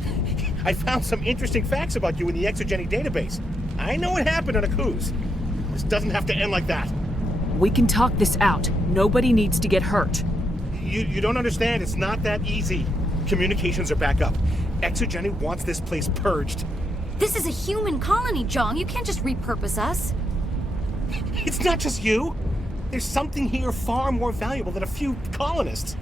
I found some interesting facts about you in the ExoGeni database. I know it happened on a cruise. This doesn't have to end like that. We can talk this out. Nobody needs to get hurt. You don't understand. It's not that easy. Communications are back up. ExoGeni wants this place purged. This is a human colony, Jong. You can't just repurpose us. It's not just you. There's something here far more valuable than a few colonists.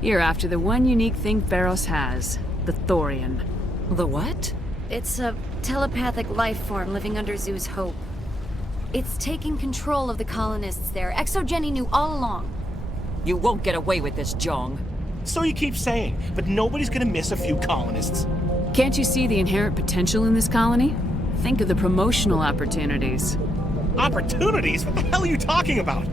You're after the one unique thing Feros has, the thorian. The what? It's a telepathic life form living under Zoo's Hope. It's taking control of the colonists there. ExoGeni knew all along. You won't get away with this, Jong. So you keep saying, but nobody's gonna miss a few colonists. Can't you see the inherent potential in this colony? Think of the promotional opportunities. Opportunities? What the hell are you talking about?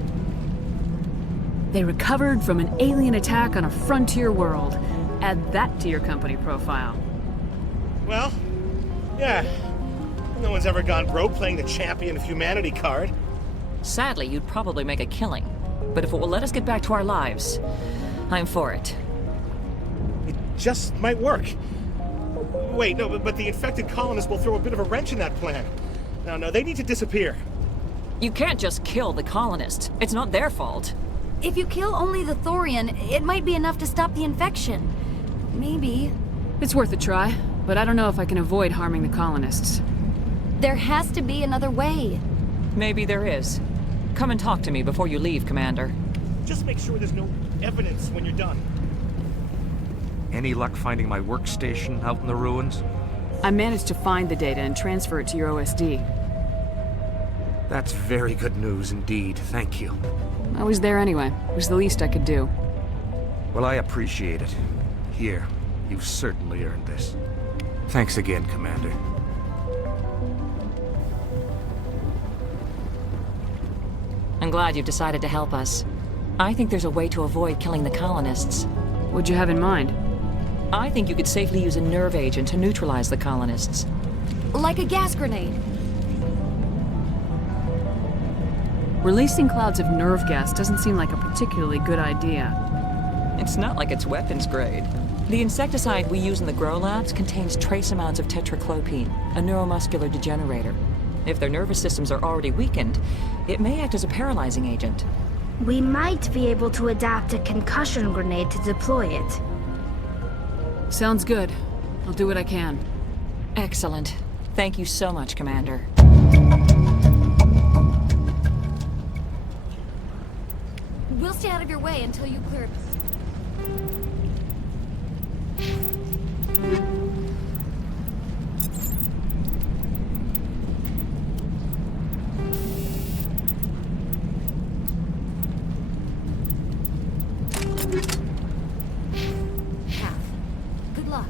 They recovered from an alien attack on a frontier world. Add that to your company profile. Well, yeah. No one's ever gone broke playing the champion of humanity card. Sadly, you'd probably make a killing. But if it will let us get back to our lives, I'm for it. It just might work. Wait, no, but the infected colonists will throw a bit of a wrench in that plan. No, they need to disappear. You can't just kill the colonists. It's not their fault. If you kill only the thorian, it might be enough to stop the infection. Maybe. It's worth a try, but I don't know if I can avoid harming the colonists. There has to be another way. Maybe there is. Come and talk to me before you leave, Commander. Just make sure there's no evidence when you're done. Any luck finding my workstation out in the ruins? I managed to find the data and transfer it to your OSD. That's very good news indeed. Thank you. I was there anyway. It was the least I could do. Well, I appreciate it. Here, you've certainly earned this. Thanks again, Commander. I'm glad you've decided to help us. I think there's a way to avoid killing the colonists. What'd you have in mind? I think you could safely use a nerve agent to neutralize the colonists. Like a gas grenade. Releasing clouds of nerve gas doesn't seem like a particularly good idea. It's not like it's weapons grade. The insecticide we use in the grow labs contains trace amounts of tetraclopine, a neuromuscular degenerator. If their nervous systems are already weakened, it may act as a paralyzing agent. We might be able to adapt a concussion grenade to deploy it. Sounds good. I'll do what I can. Excellent. Thank you so much, Commander. We'll stay out of your way until you clear. Good luck.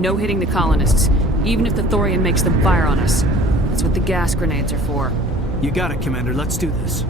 No hitting the colonists, even if the thorian makes them fire on us. That's what the gas grenades are for. You got it, Commander. Let's do this.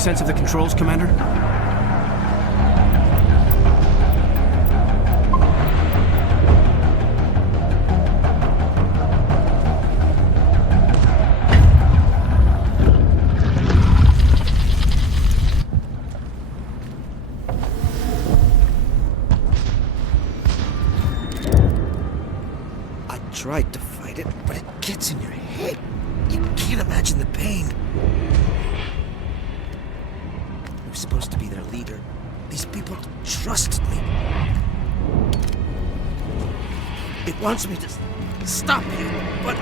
sense of the controls, Commander? I tried to fight it, but it gets in your head. You can't imagine the pain. I was supposed to be their leader. These people trusted me. It wants me to stop you, but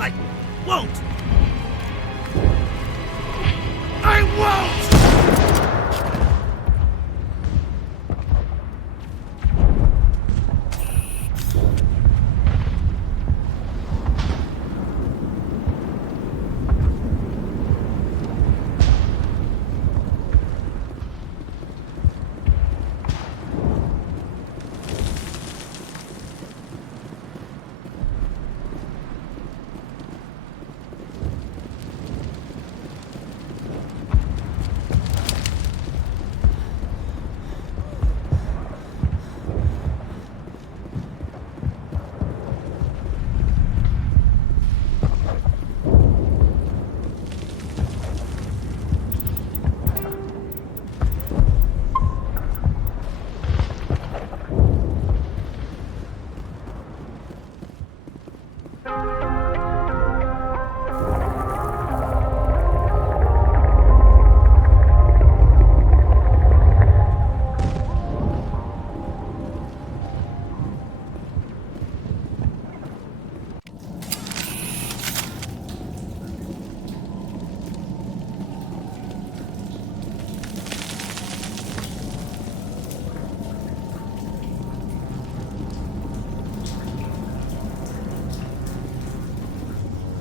I won't. I won't!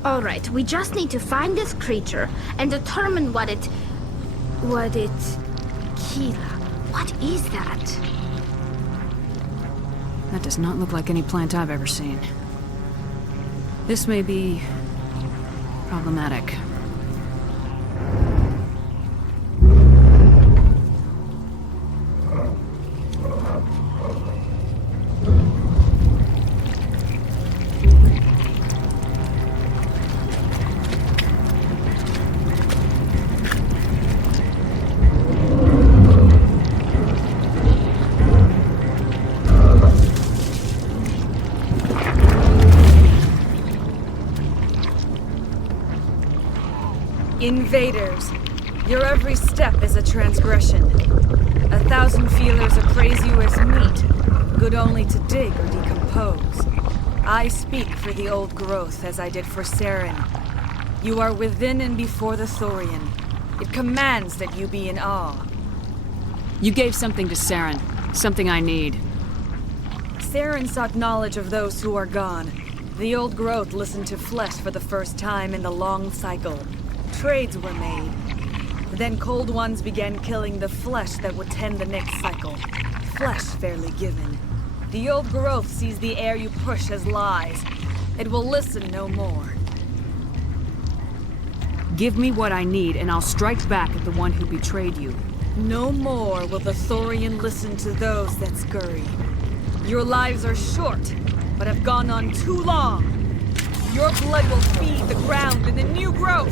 Alright, we just need to find this creature and determine what it... Kira, what is that? That does not look like any plant I've ever seen. This may be... problematic. Invaders, your every step is a transgression. 1,000 feelers appraise you as meat, good only to dig or decompose. I speak for the old growth as I did for Saren. You are within and before the thorian. It commands that you be in awe. You gave something to Saren, something I need. Saren sought knowledge of those who are gone. The old growth listened to flesh for the first time in the long cycle. Trades were made. Then cold ones began killing the flesh that would tend the next cycle. Flesh fairly given. The old growth sees the air you push as lies. It will listen no more. Give me what I need and I'll strike back at the one who betrayed you. No more will the thorian listen to those that scurry. Your lives are short, but have gone on too long. Your blood will feed the ground and the new growth.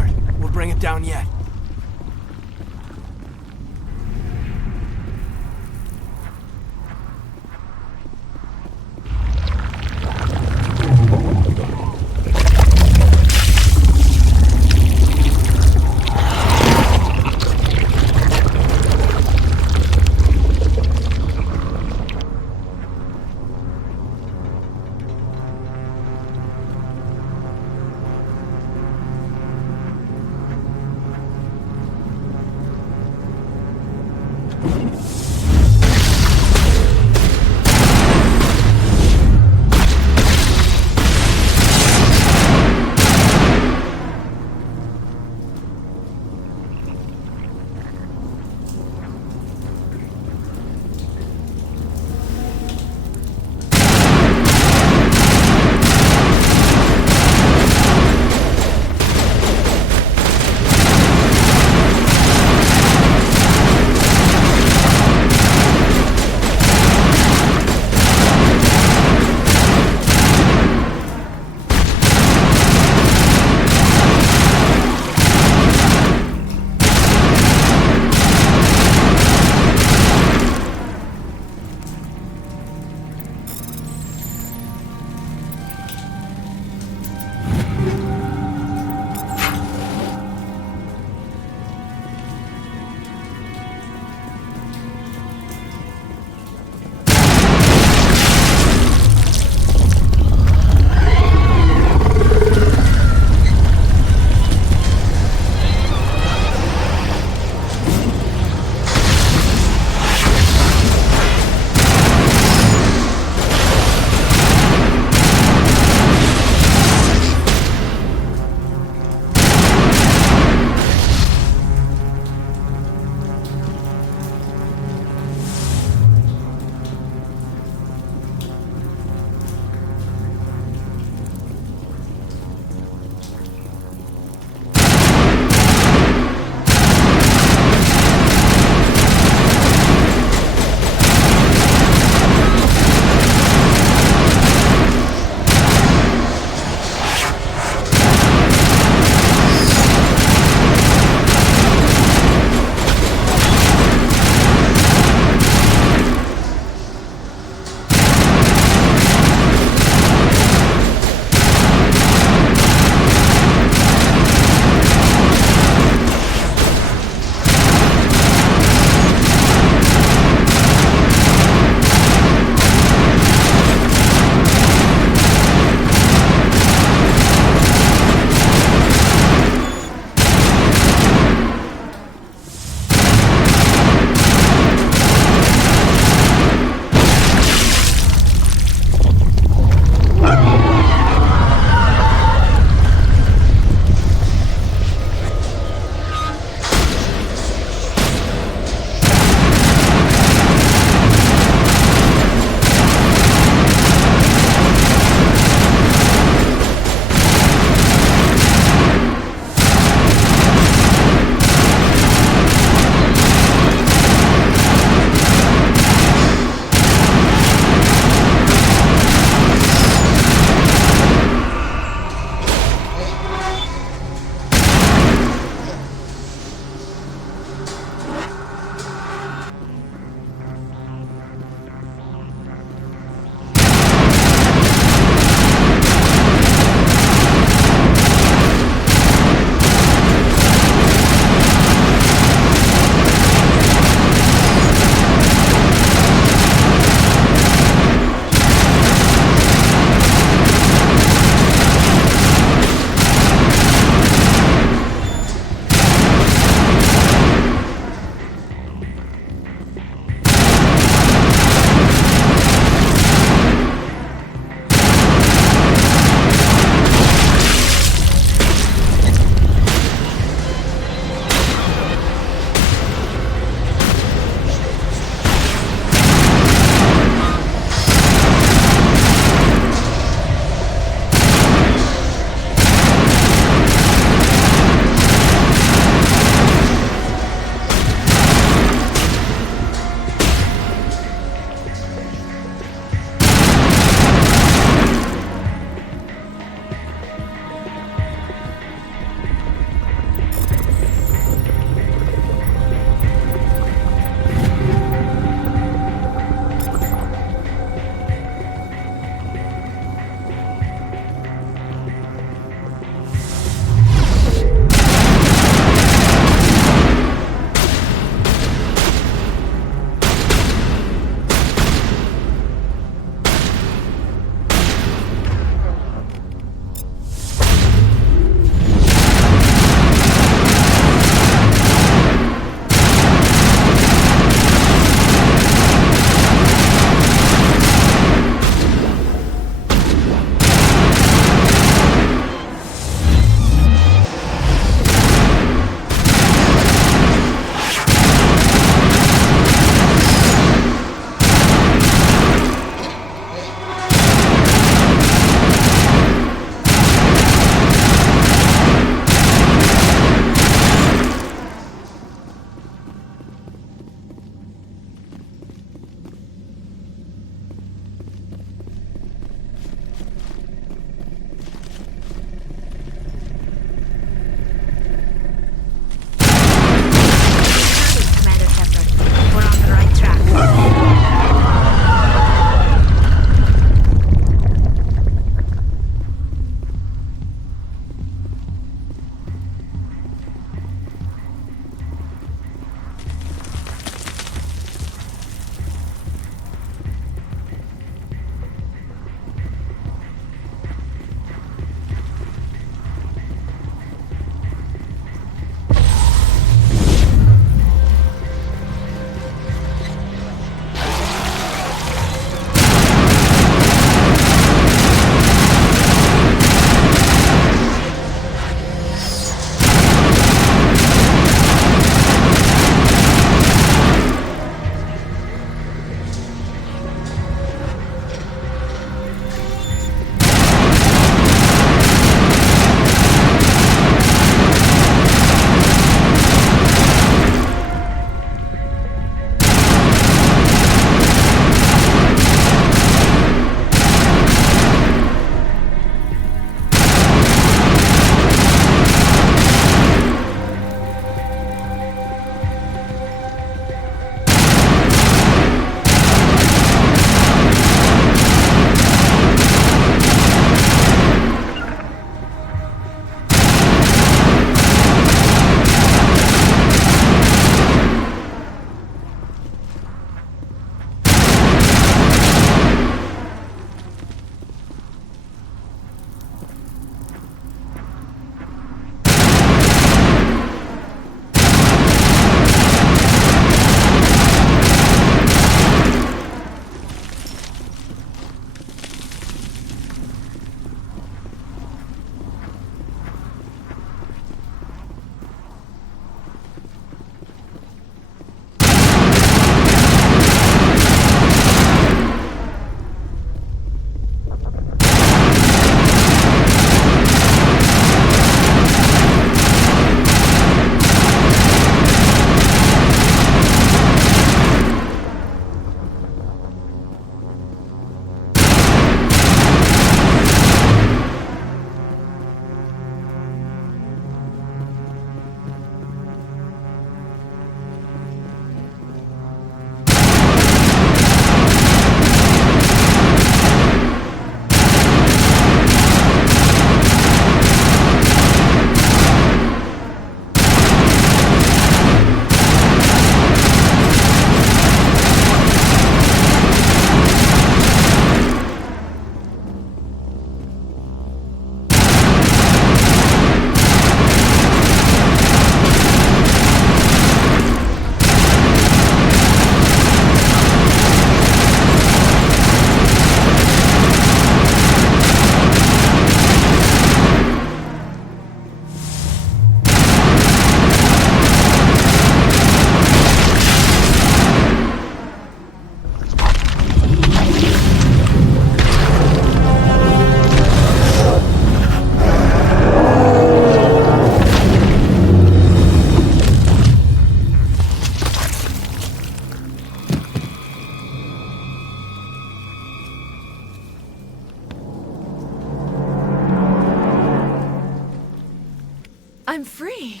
I'm free.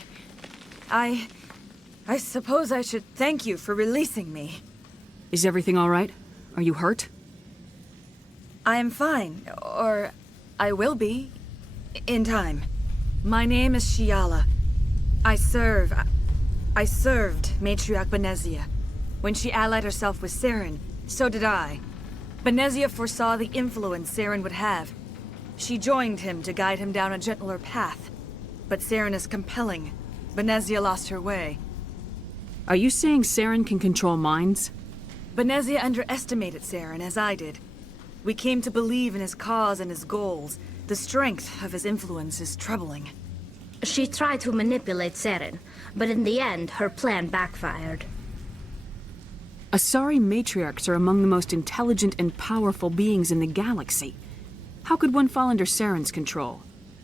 I suppose I should thank you for releasing me. Is everything all right? Are you hurt? I am fine, or I will be, in time. My name is Shiala. I served Matriarch Benezia. When she allied herself with Saren, so did I. Benezia foresaw the influence Saren would have. She joined him to guide him down a gentler path. But Saren is compelling. Benezia lost her way. Are you saying Saren can control minds? Benezia underestimated Saren, as I did. We came to believe in his cause and his goals. The strength of his influence is troubling. She tried to manipulate Saren, but in the end, her plan backfired. Asari matriarchs are among the most intelligent and powerful beings in the galaxy. How could one fall under Saren's control?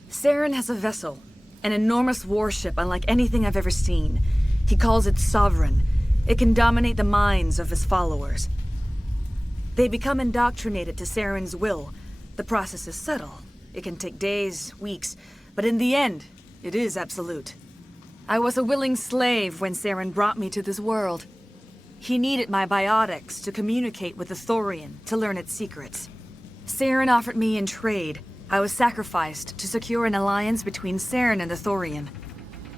Saren has a vessel, an enormous warship unlike anything I've ever seen. He calls it Sovereign. It can dominate the minds of his followers. They become indoctrinated to Saren's will. The process is subtle. It can take days, weeks, but in the end, it is absolute. I was a willing slave when Saren brought me to this world. He needed my biotics to communicate with the thorian, to learn its secrets. Saren offered me in trade. I was sacrificed to secure an alliance between Saren and the thorian.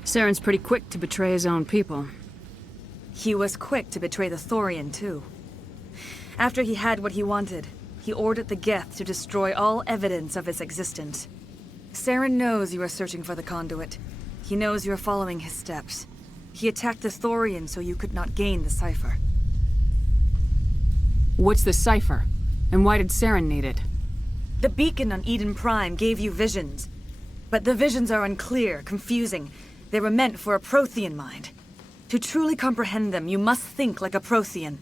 Saren's pretty quick to betray his own people. He was quick to betray the thorian, too. After he had what he wanted, he ordered the Geth to destroy all evidence of its existence. Saren knows you are searching for the conduit. He knows you are following his steps. He attacked the thorian so you could not gain the cipher. What's the cipher? And why did Saren need it? The beacon on Eden Prime gave you visions. But the visions are unclear, confusing. They were meant for a Prothean mind. To truly comprehend them, you must think like a Prothean.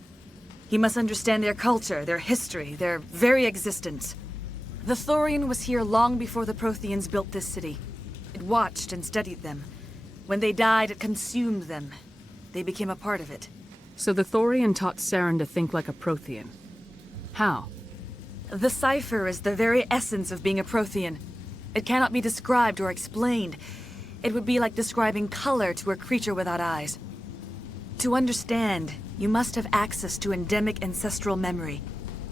You must understand their culture, their history, their very existence. The thorian was here long before the Protheans built this city. It watched and studied them. When they died, it consumed them. They became a part of it. So the thorian taught Saren to think like a Prothean. How? The cipher is the very essence of being a Prothean. It cannot be described or explained. It would be like describing color to a creature without eyes. To understand, you must have access to endemic ancestral memory,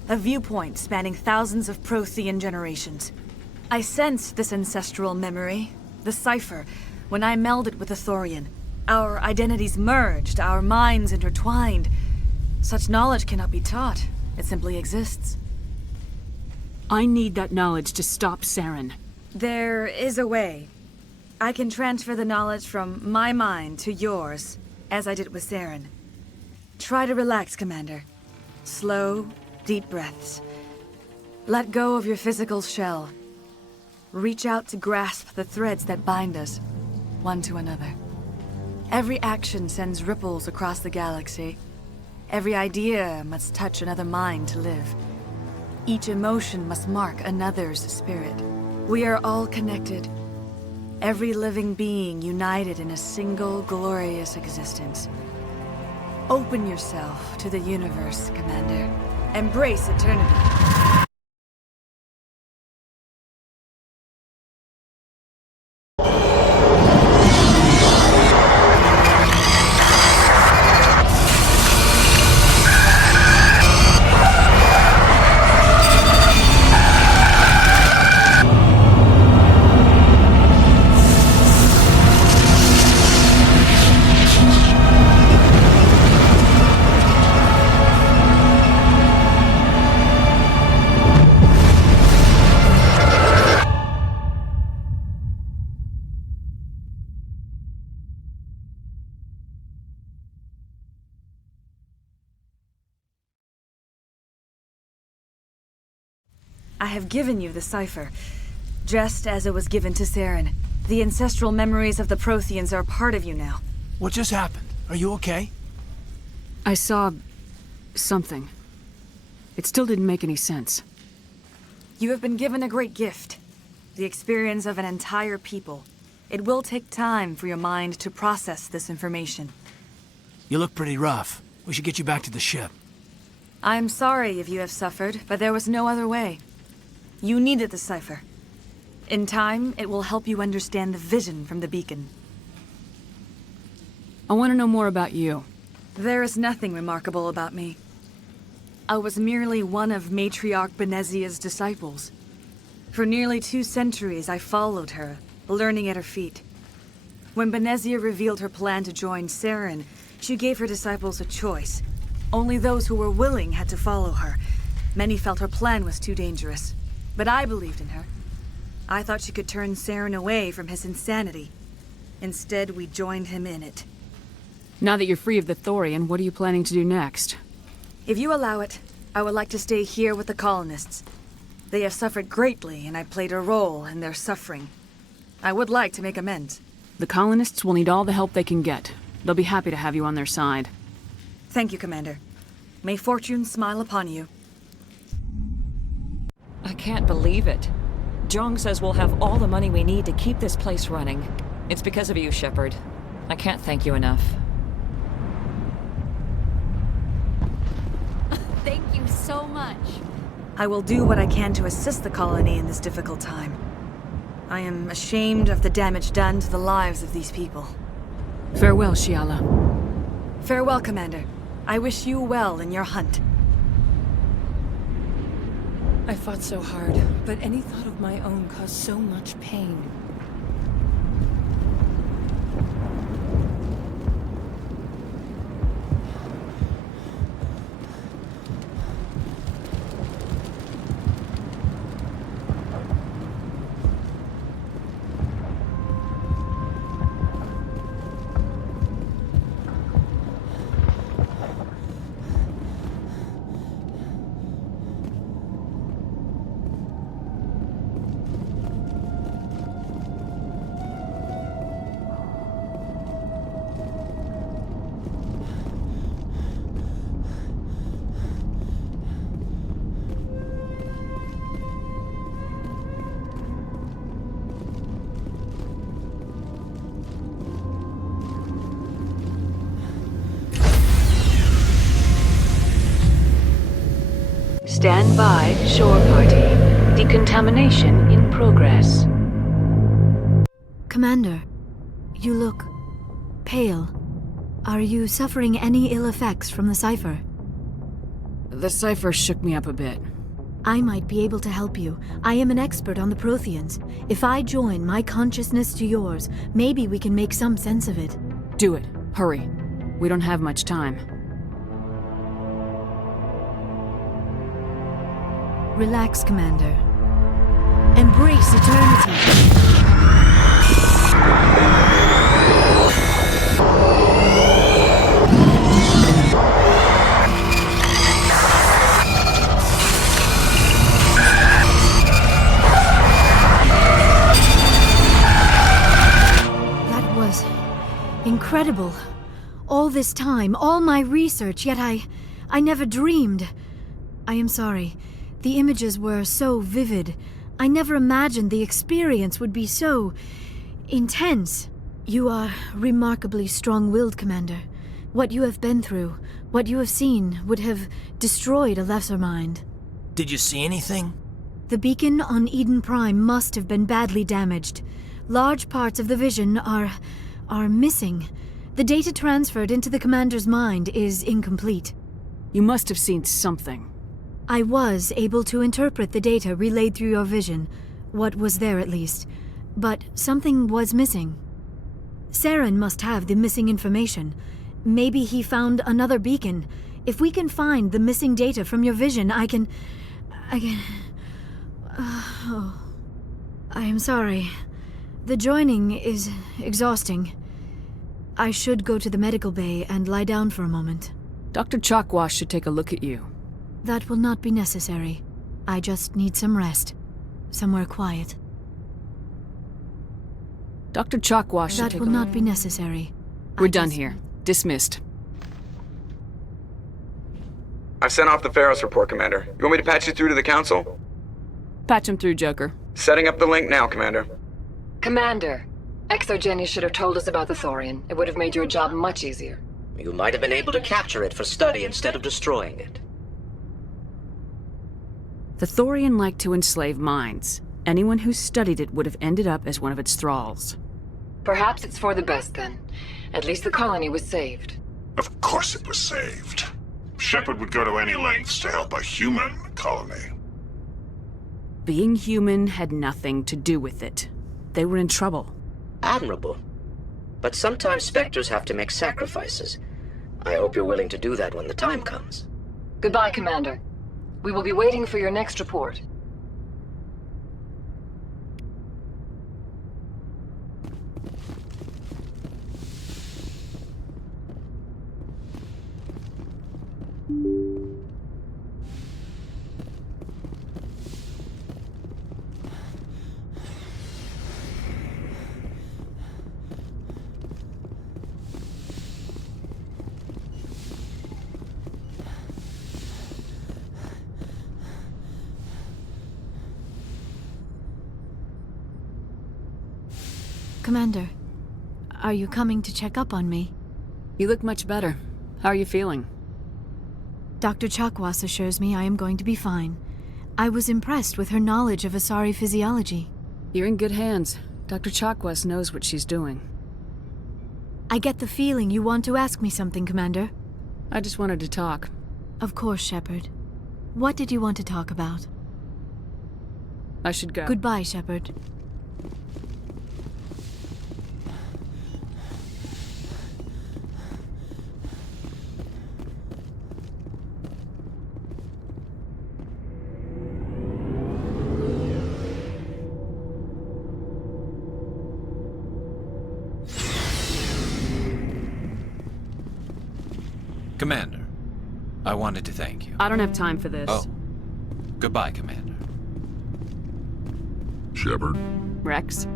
a viewpoint spanning thousands of Prothean generations. I sensed this ancestral memory, the cipher, when I melded with the thorian. Our identities merged, our minds intertwined. Such knowledge cannot be taught. It simply exists. I need that knowledge to stop Saren. There is a way. I can transfer the knowledge from my mind to yours, as I did with Saren. Try to relax, Commander. Slow, deep breaths. Let go of your physical shell. Reach out to grasp the threads that bind us, one to another. Every action sends ripples across the galaxy. Every idea must touch another mind to live. Each emotion must mark another's spirit. We are all connected. Every living being united in a single glorious existence. Open yourself to the universe, Commander. Embrace eternity. I have given you the cipher, just as it was given to Saren. The ancestral memories of the Protheans are part of you now. What just happened? Are you okay? I saw something. It still didn't make any sense. You have been given a great gift. The experience of an entire people. It will take time for your mind to process this information. You look pretty rough. We should get you back to the ship. I'm sorry if you have suffered, but there was no other way. You needed the cipher. In time, it will help you understand the vision from the beacon. I want to know more about you. There is nothing remarkable about me. I was merely one of Matriarch Benezia's disciples. For nearly 2 centuries, I followed her, learning at her feet. When Benezia revealed her plan to join Saren, she gave her disciples a choice. Only those who were willing had to follow her. Many felt her plan was too dangerous, but I believed in her. I thought she could turn Saren away from his insanity. Instead, we joined him in it. Now that you're free of the thorian, what are you planning to do next? If you allow it, I would like to stay here with the colonists. They have suffered greatly, and I played a role in their suffering. I would like to make amends. The colonists will need all the help they can get. They'll be happy to have you on their side. Thank you, Commander. May fortune smile upon you. I can't believe it. Jong says we'll have all the money we need to keep this place running. It's because of you, Shepard. I can't thank you enough. Thank you so much. I will do what I can to assist the colony in this difficult time. I am ashamed of the damage done to the lives of these people. Farewell, Shiala. Farewell, Commander. I wish you well in your hunt. I fought so hard, but any thought of my own caused so much pain. Stand by, shore party. Decontamination in progress. Commander, you look pale. Are you suffering any ill effects from the cipher? The cipher shook me up a bit. I might be able to help you. I am an expert on the Protheans. If I join my consciousness to yours, maybe we can make some sense of it. Do it. Hurry. We don't have much time. Relax, Commander. Embrace eternity. That was incredible. All this time, all my research, yet I never dreamed. I am sorry. The images were so vivid. I never imagined the experience would be so intense. You are remarkably strong-willed, Commander. What you have been through, what you have seen, would have destroyed a lesser mind. Did you see anything? The beacon on Eden Prime must have been badly damaged. Large parts of the vision are missing. The data transferred into the Commander's mind is incomplete. You must have seen something. I was able to interpret the data relayed through your vision, what was there at least, but something was missing. Saren must have the missing information. Maybe he found another beacon. If we can find the missing data from your vision, I can... I am sorry. The joining is exhausting. I should go to the medical bay and lie down for a moment. Dr. Chakwas should take a look at you. That will not be necessary. I just need some rest. Somewhere quiet. Dr. Chakwas should take a look. That will not be necessary. We're done here. Dismissed. I've sent off the Feros report, Commander. You want me to patch you through to the Council? Patch him through, Joker. Setting up the link now, Commander. Commander, ExoGeni should have told us about the thorian. It would have made your job much easier. You might have been able to capture it for study instead of destroying it. The thorian liked to enslave minds. Anyone who studied it would have ended up as one of its thralls. Perhaps it's for the best then. At least the colony was saved. Of course it was saved. Shepard would go to any lengths to help a human colony. Being human had nothing to do with it. They were in trouble. Admirable. But sometimes Spectres have to make sacrifices. I hope you're willing to do that when the time comes. Goodbye, Commander. We will be waiting for your next report. Commander, are you coming to check up on me? You look much better. How are you feeling? Dr. Chakwas assures me I am going to be fine. I was impressed with her knowledge of Asari physiology. You're in good hands. Dr. Chakwas knows what she's doing. I get the feeling you want to ask me something, Commander. I just wanted to talk. Of course, Shepard. What did you want to talk about? I should go. Goodbye, Shepard. Commander, I wanted to thank you. I don't have time for this. Oh. Goodbye, Commander. Shepard. Rex?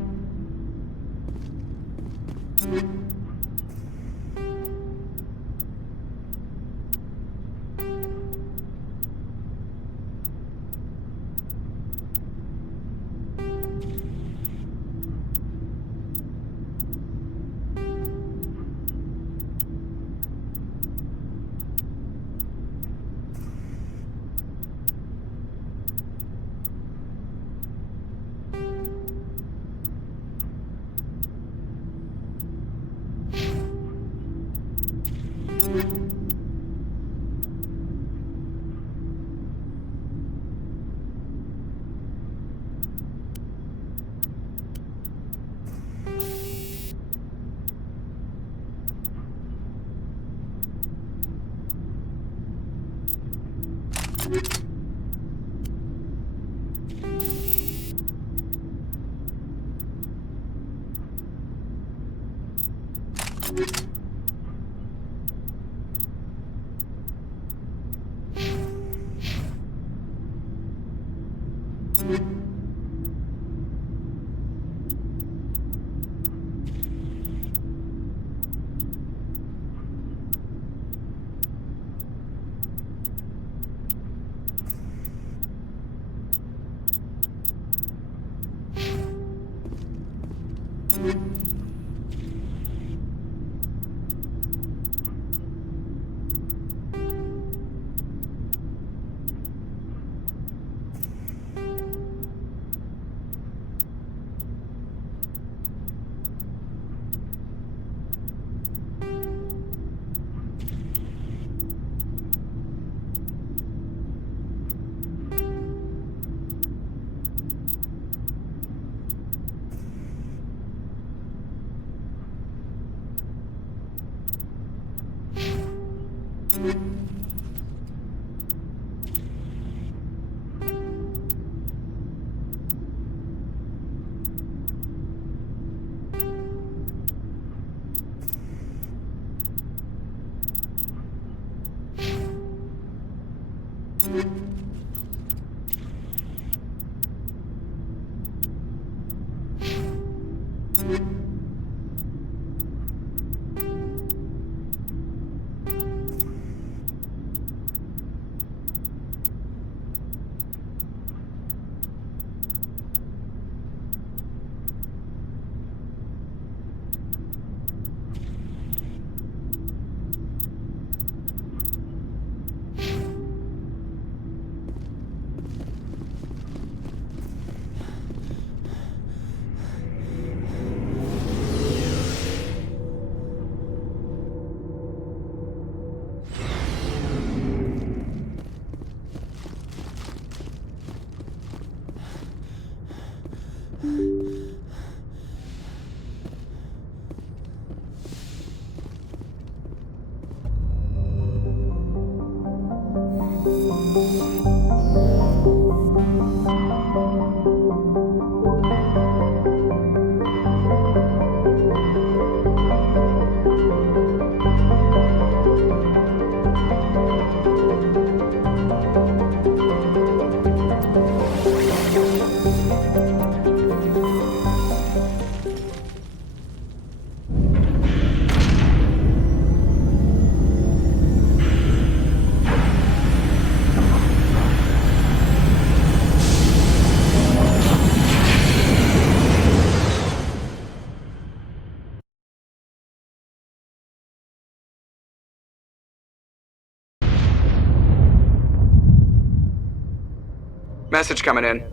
Message coming in.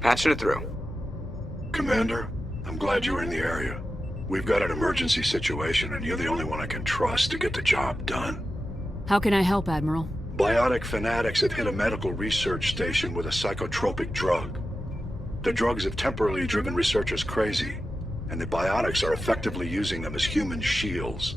Patching it through. Commander, I'm glad you were in the area. We've got an emergency situation, and you're the only one I can trust to get the job done. How can I help, Admiral? Biotic fanatics have hit a medical research station with a psychotropic drug. The drugs have temporarily driven researchers crazy, and the biotics are effectively using them as human shields.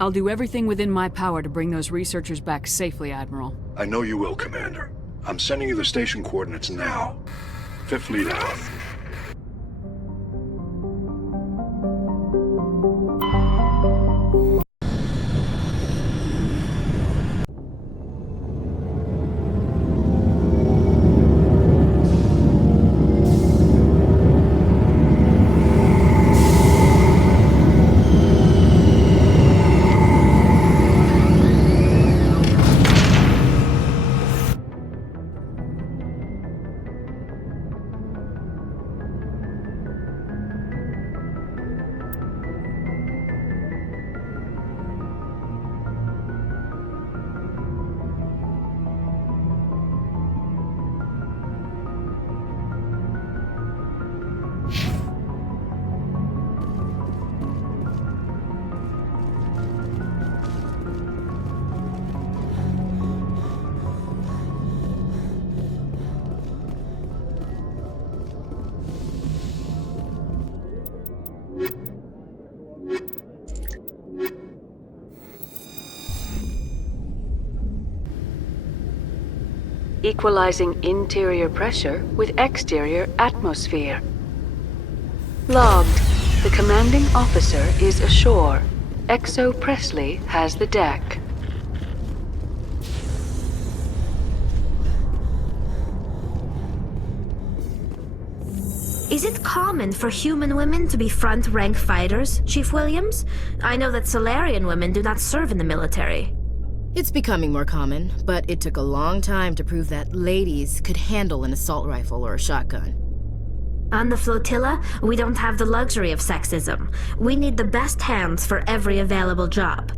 I'll do everything within my power to bring those researchers back safely, Admiral. I know you will, Commander. I'm sending you the station coordinates now. Fifth Fleet out. Equalizing interior pressure with exterior atmosphere. Logged. The commanding officer is ashore. Exo Presley has the deck. Is it common for human women to be front-rank fighters, Chief Williams? I know that Solarian women do not serve in the military. It's becoming more common, but it took a long time to prove that ladies could handle an assault rifle or a shotgun. On the flotilla, we don't have the luxury of sexism. We need the best hands for every available job.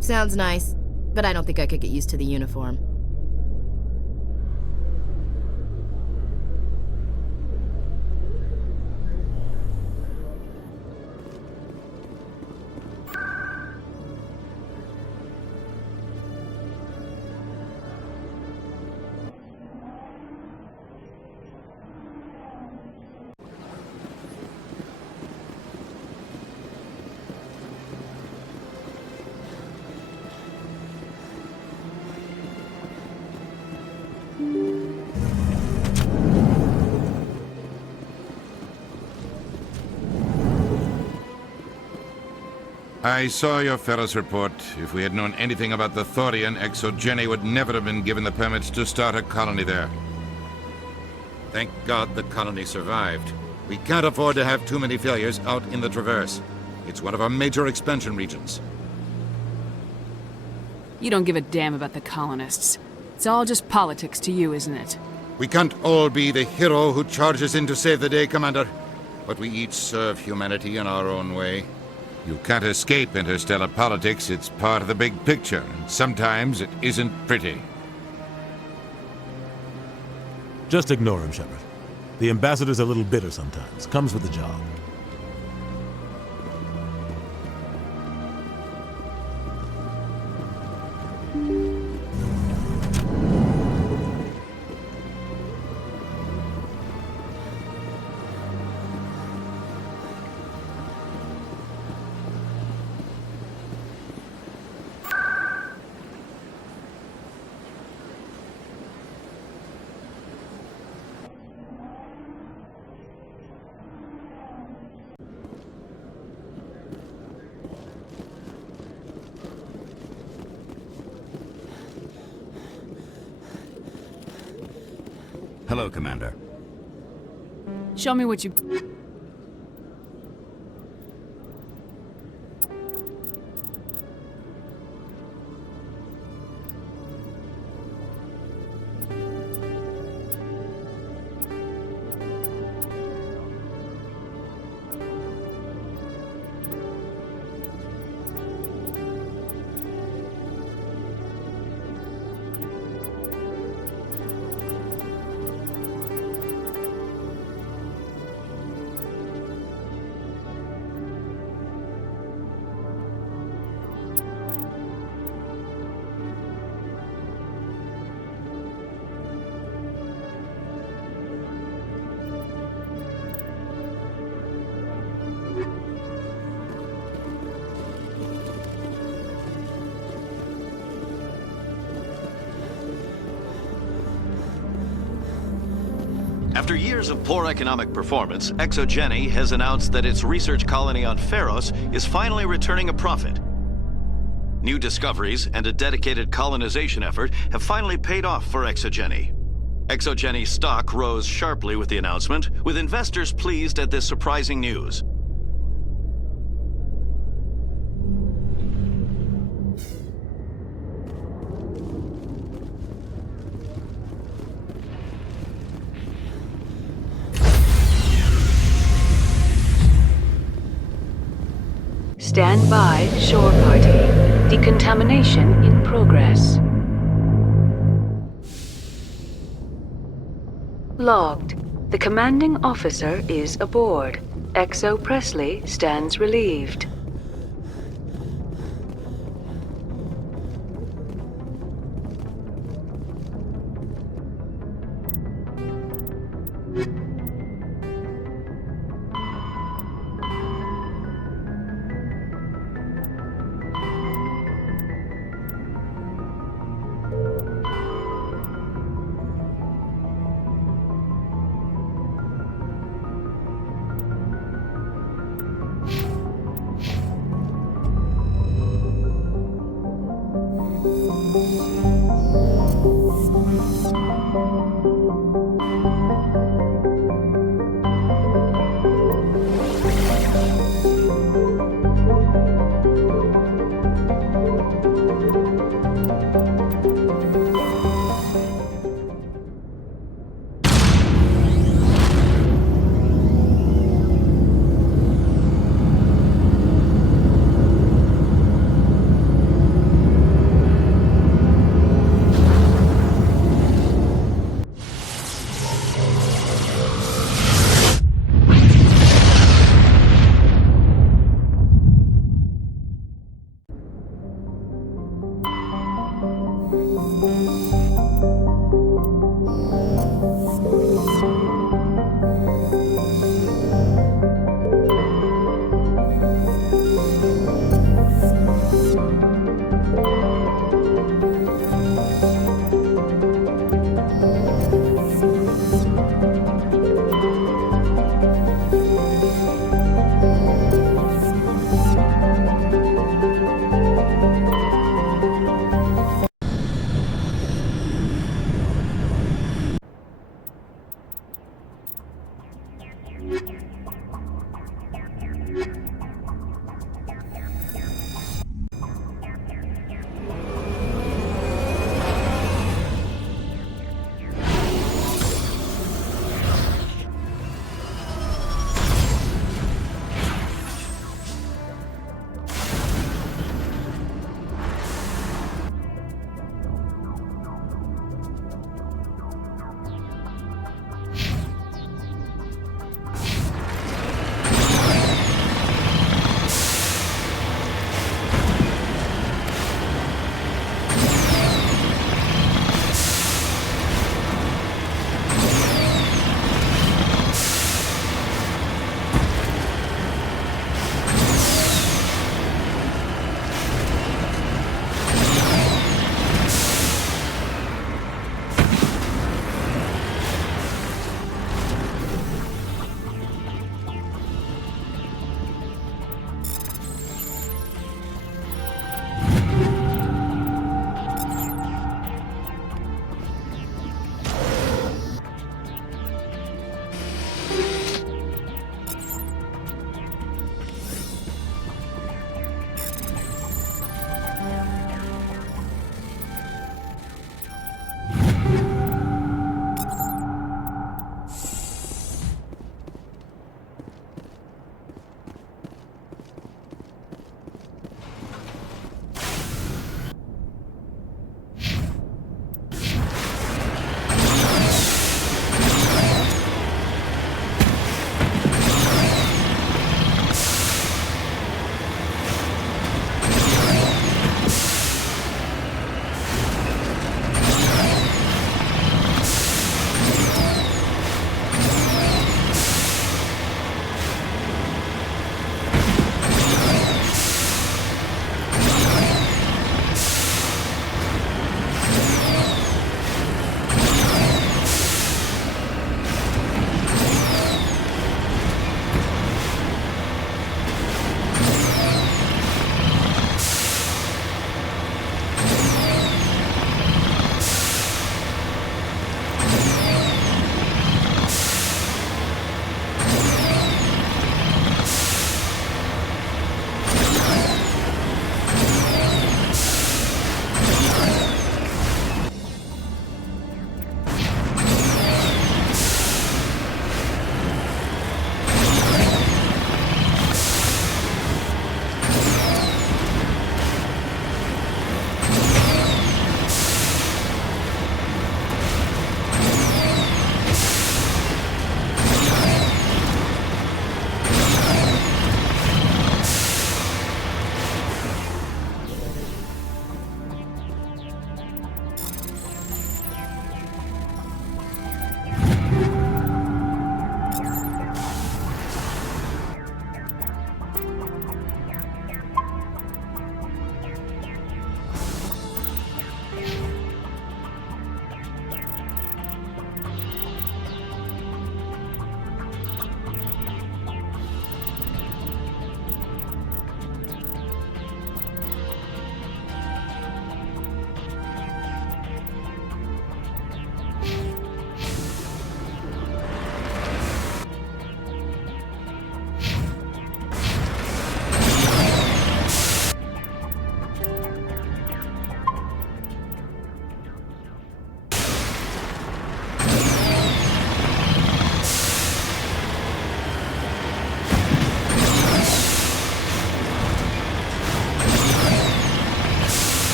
Sounds nice, but I don't think I could get used to the uniform. I saw your Feros report. If we had known anything about the thorian, ExoGeni would never have been given the permits to start a colony there. Thank God the colony survived. We can't afford to have too many failures out in the Traverse. It's one of our major expansion regions. You don't give a damn about the colonists. It's all just politics to you, isn't it? We can't all be the hero who charges in to save the day, Commander. But we each serve humanity in our own way. You can't escape interstellar politics. It's part of the big picture, and sometimes it isn't pretty. Just ignore him, Shepard. The ambassador's a little bitter sometimes. Comes with the job. Hello, Commander. Show me what you... After years of poor economic performance, ExoGeni has announced that its research colony on Feros is finally returning a profit. New discoveries and a dedicated colonization effort have finally paid off for ExoGeni. ExoGeni stock rose sharply with the announcement, with investors pleased at this surprising news. Stand by, shore party. Decontamination in progress. Logged. The commanding officer is aboard. Exo Presley stands relieved.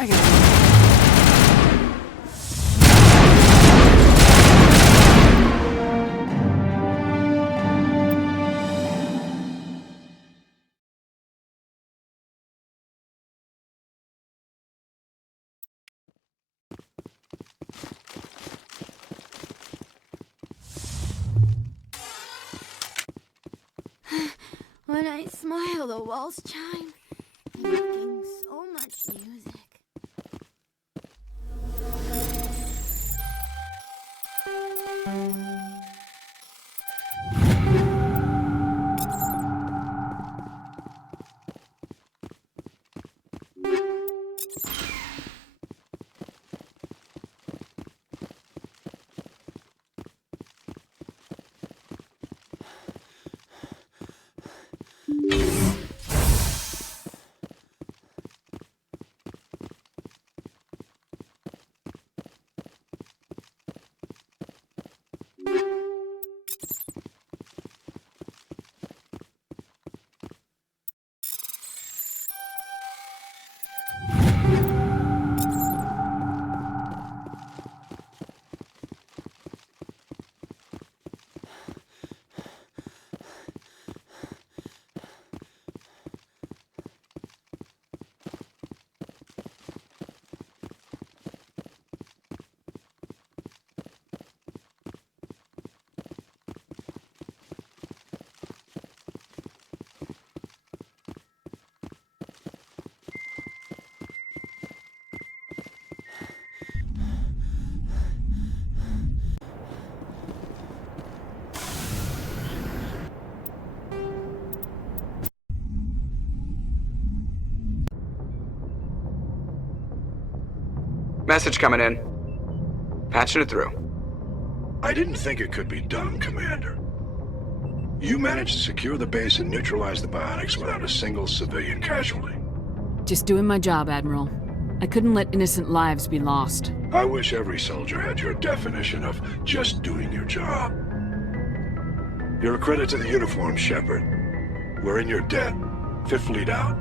I got When I smile, the walls chime, making so much music. Message coming in. Patching it through. I didn't think it could be done, Commander. You managed to secure the base and neutralize the biotics without a single civilian casualty. Just doing my job, Admiral. I couldn't let innocent lives be lost. I wish every soldier had your definition of just doing your job. You're a credit to the uniform, Shepard. We're in your debt. Fifth Fleet out.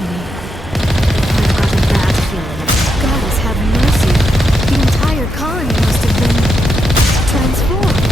colony. I've got a bad feeling. Goddess have mercy. The entire colony must have been transformed.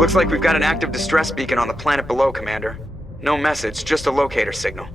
Looks like we've got an active distress beacon on the planet below, Commander. No message, just a locator signal.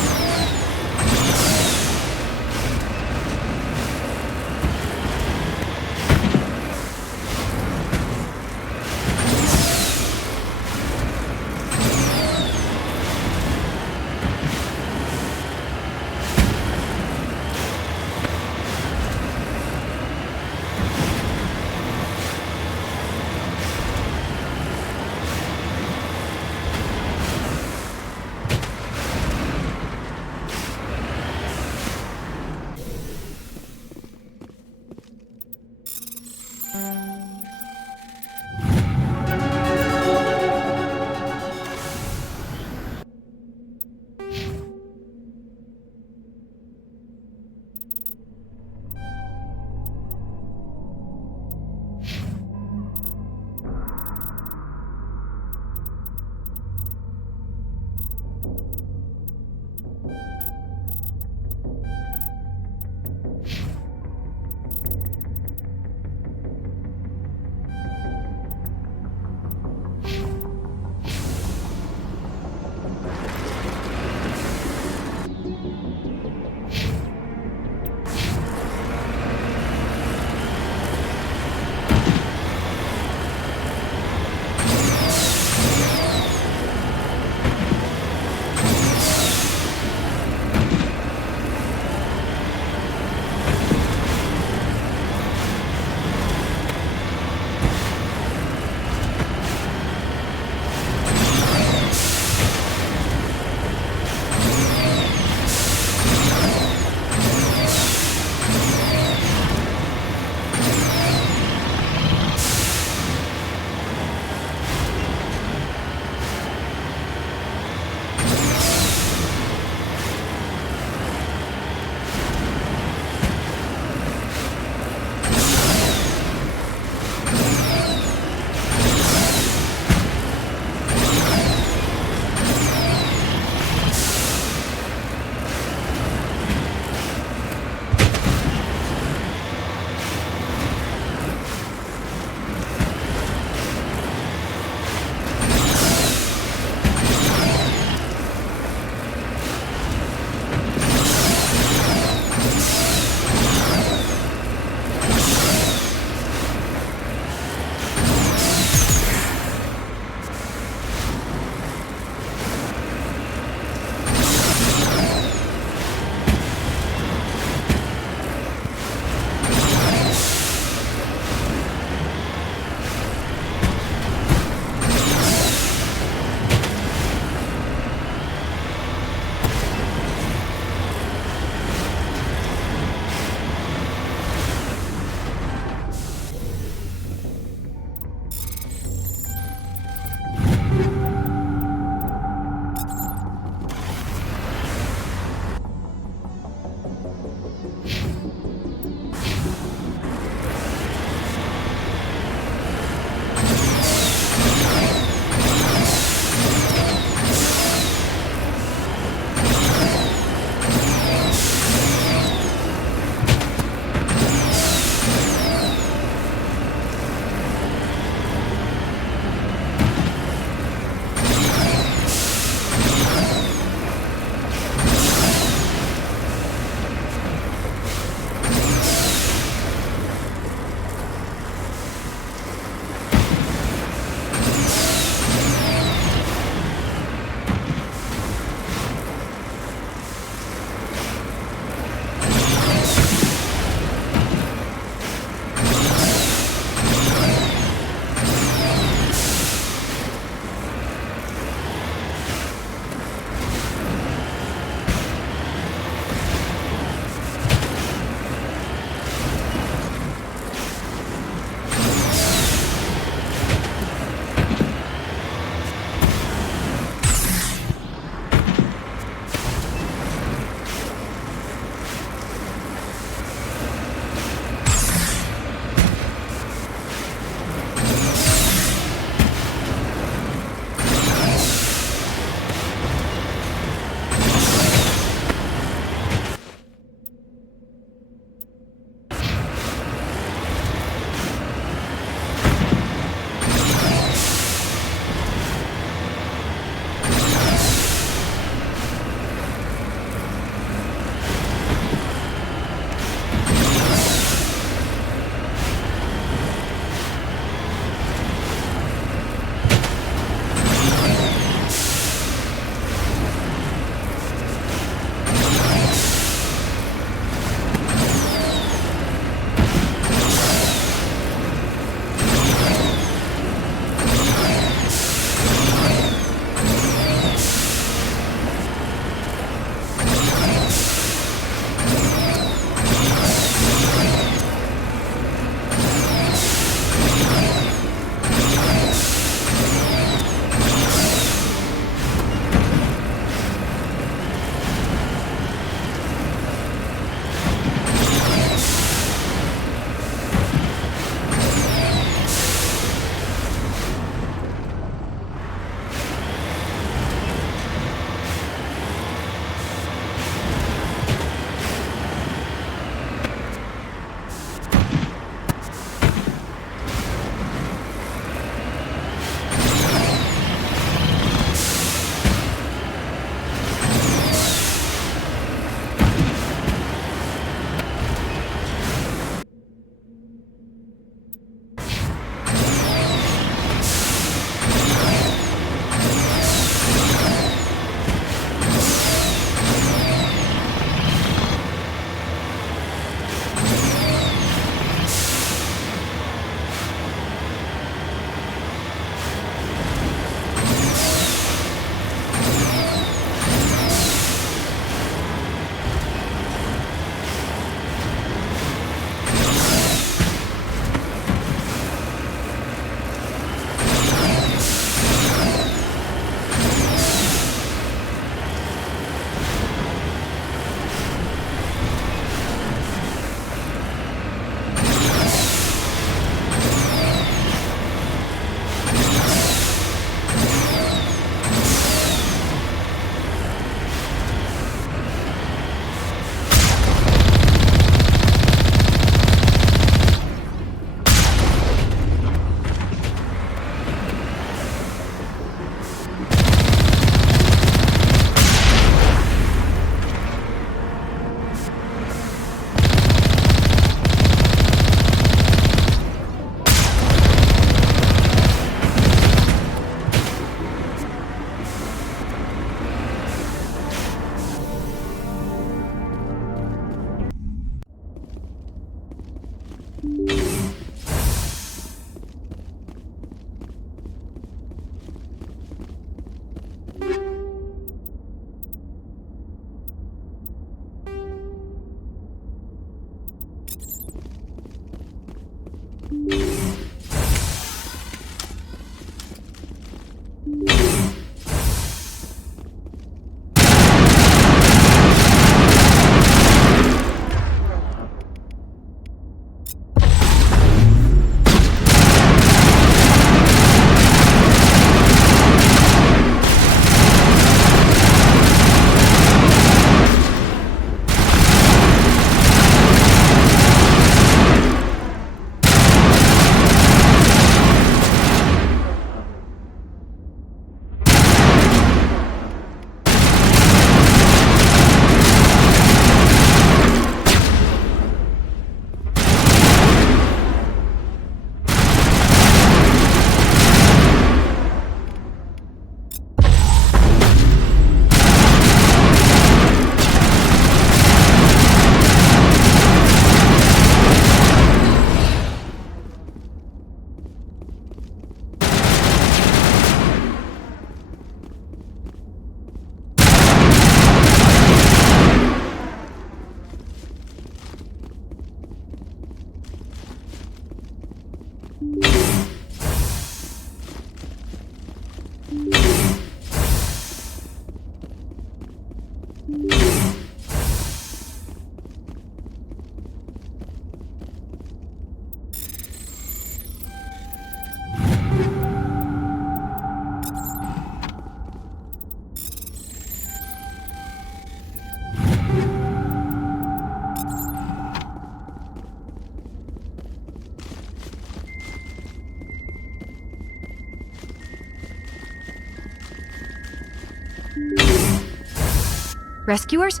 Rescuers?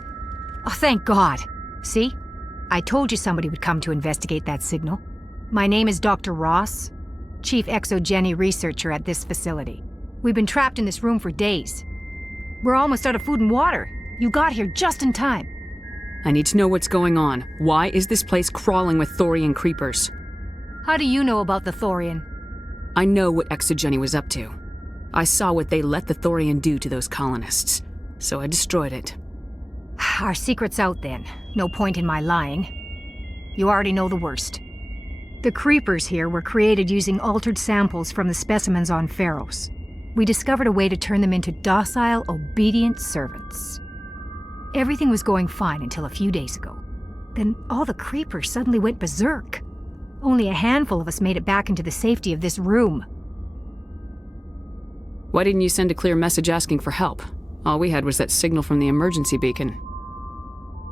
Oh, thank God. See? I told you somebody would come to investigate that signal. My name is Dr. Ross, Chief ExoGeni researcher at this facility. We've been trapped in this room for days. We're almost out of food and water. You got here just in time. I need to know what's going on. Why is this place crawling with thorian creepers? How do you know about the thorian? I know what ExoGeni was up to. I saw what they let the thorian do to those colonists, so I destroyed it. Our secret's out then. No point in my lying. You already know the worst. The creepers here were created using altered samples from the specimens on Feros. We discovered a way to turn them into docile, obedient servants. Everything was going fine until a few days ago. Then all the creepers suddenly went berserk. Only a handful of us made it back into the safety of this room. Why didn't you send a clear message asking for help? All we had was that signal from the emergency beacon.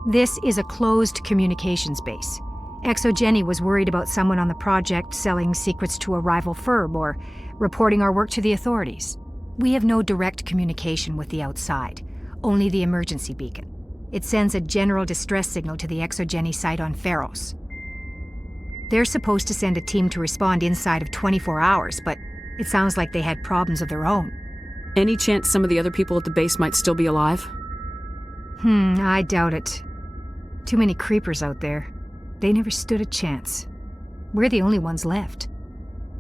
This is a closed communications base. ExoGeni was worried about someone on the project selling secrets to a rival firm or reporting our work to the authorities. We have no direct communication with the outside, only the emergency beacon. It sends a general distress signal to the ExoGeni site on Feros. They're supposed to send a team to respond inside of 24 hours, but it sounds like they had problems of their own. Any chance some of the other people at the base might still be alive? I doubt it. Too many creepers out there. They never stood a chance. We're the only ones left.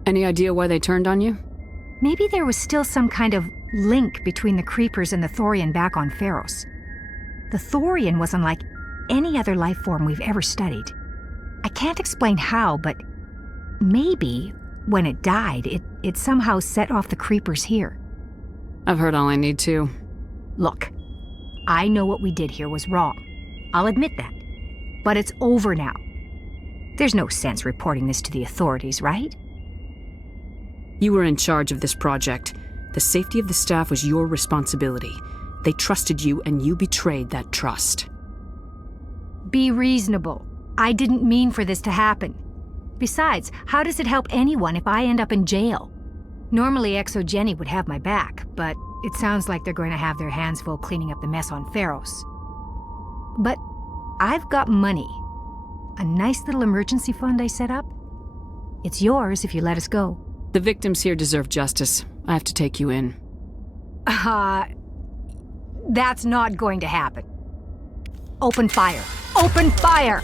Any idea why they turned on you? Maybe there was still some kind of link between the creepers and the thorian back on Feros. The thorian was unlike any other life form we've ever studied. I can't explain how, but maybe when it died, it somehow set off the creepers here. I've heard all I need to. Look, I know what we did here was wrong. I'll admit that. But it's over now. There's no sense reporting this to the authorities, right? You were in charge of this project. The safety of the staff was your responsibility. They trusted you, and you betrayed that trust. Be reasonable. I didn't mean for this to happen. Besides, how does it help anyone if I end up in jail? Normally ExoGeni would have my back, but it sounds like they're going to have their hands full cleaning up the mess on Feros. But I've got money. A nice little emergency fund I set up. It's yours if you let us go. The victims here deserve justice. I have to take you in. That's not going to happen. Open fire! Open fire!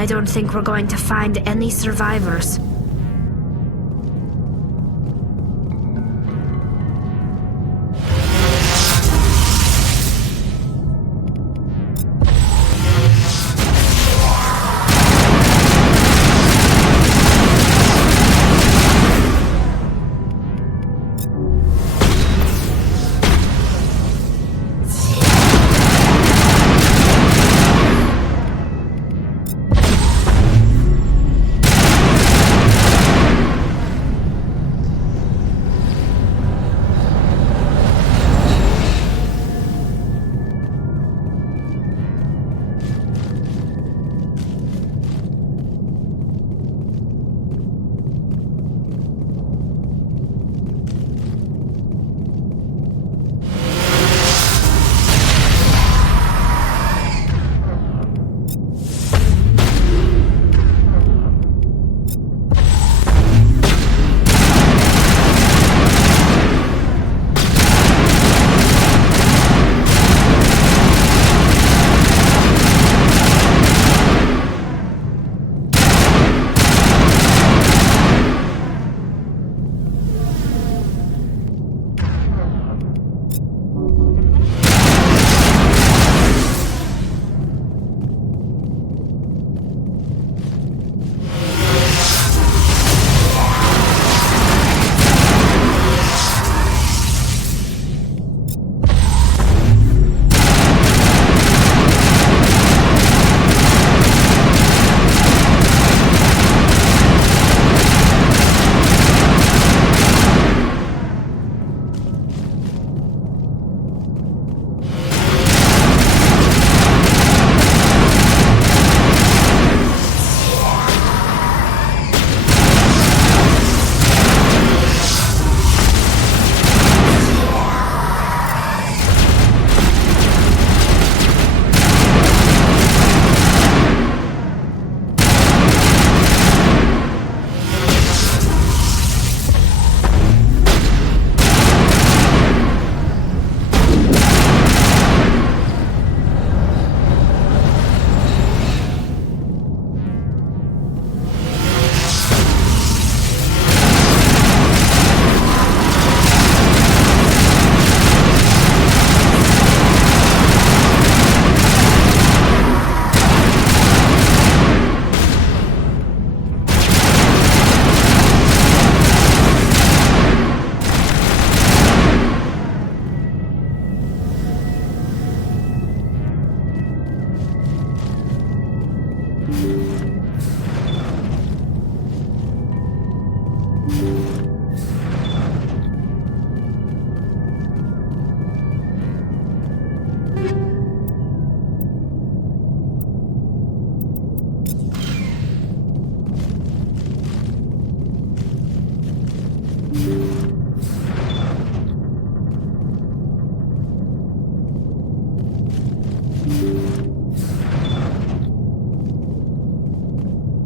I don't think we're going to find any survivors.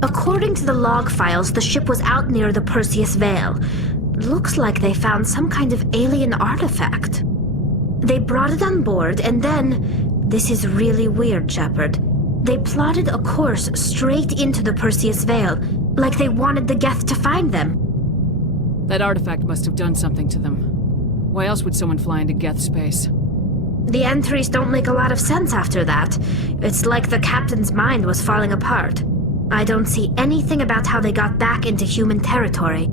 According to the log files, the ship was out near the Perseus Veil. Looks like they found some kind of alien artifact. They brought it on board, and then... This is really weird, Shepard. They plotted a course straight into the Perseus Veil, like they wanted the Geth to find them. That artifact must have done something to them. Why else would someone fly into Geth space? The entries don't make a lot of sense after that. It's like the captain's mind was falling apart. I don't see anything about how they got back into human territory.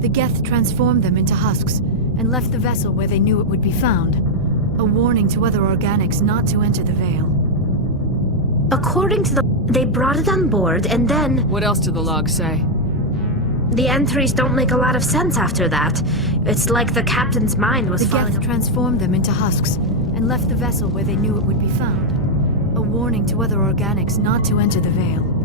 The Geth transformed them into husks and left the vessel where they knew it would be found. A warning to other organics not to enter the Veil. According to they brought it on board, and then... What else do the logs say? The entries don't make a lot of sense after that. It's like the captain's mind was falling apart. The Geth transformed them into husks and left the vessel where they knew it would be found. A warning to other organics not to enter the Veil.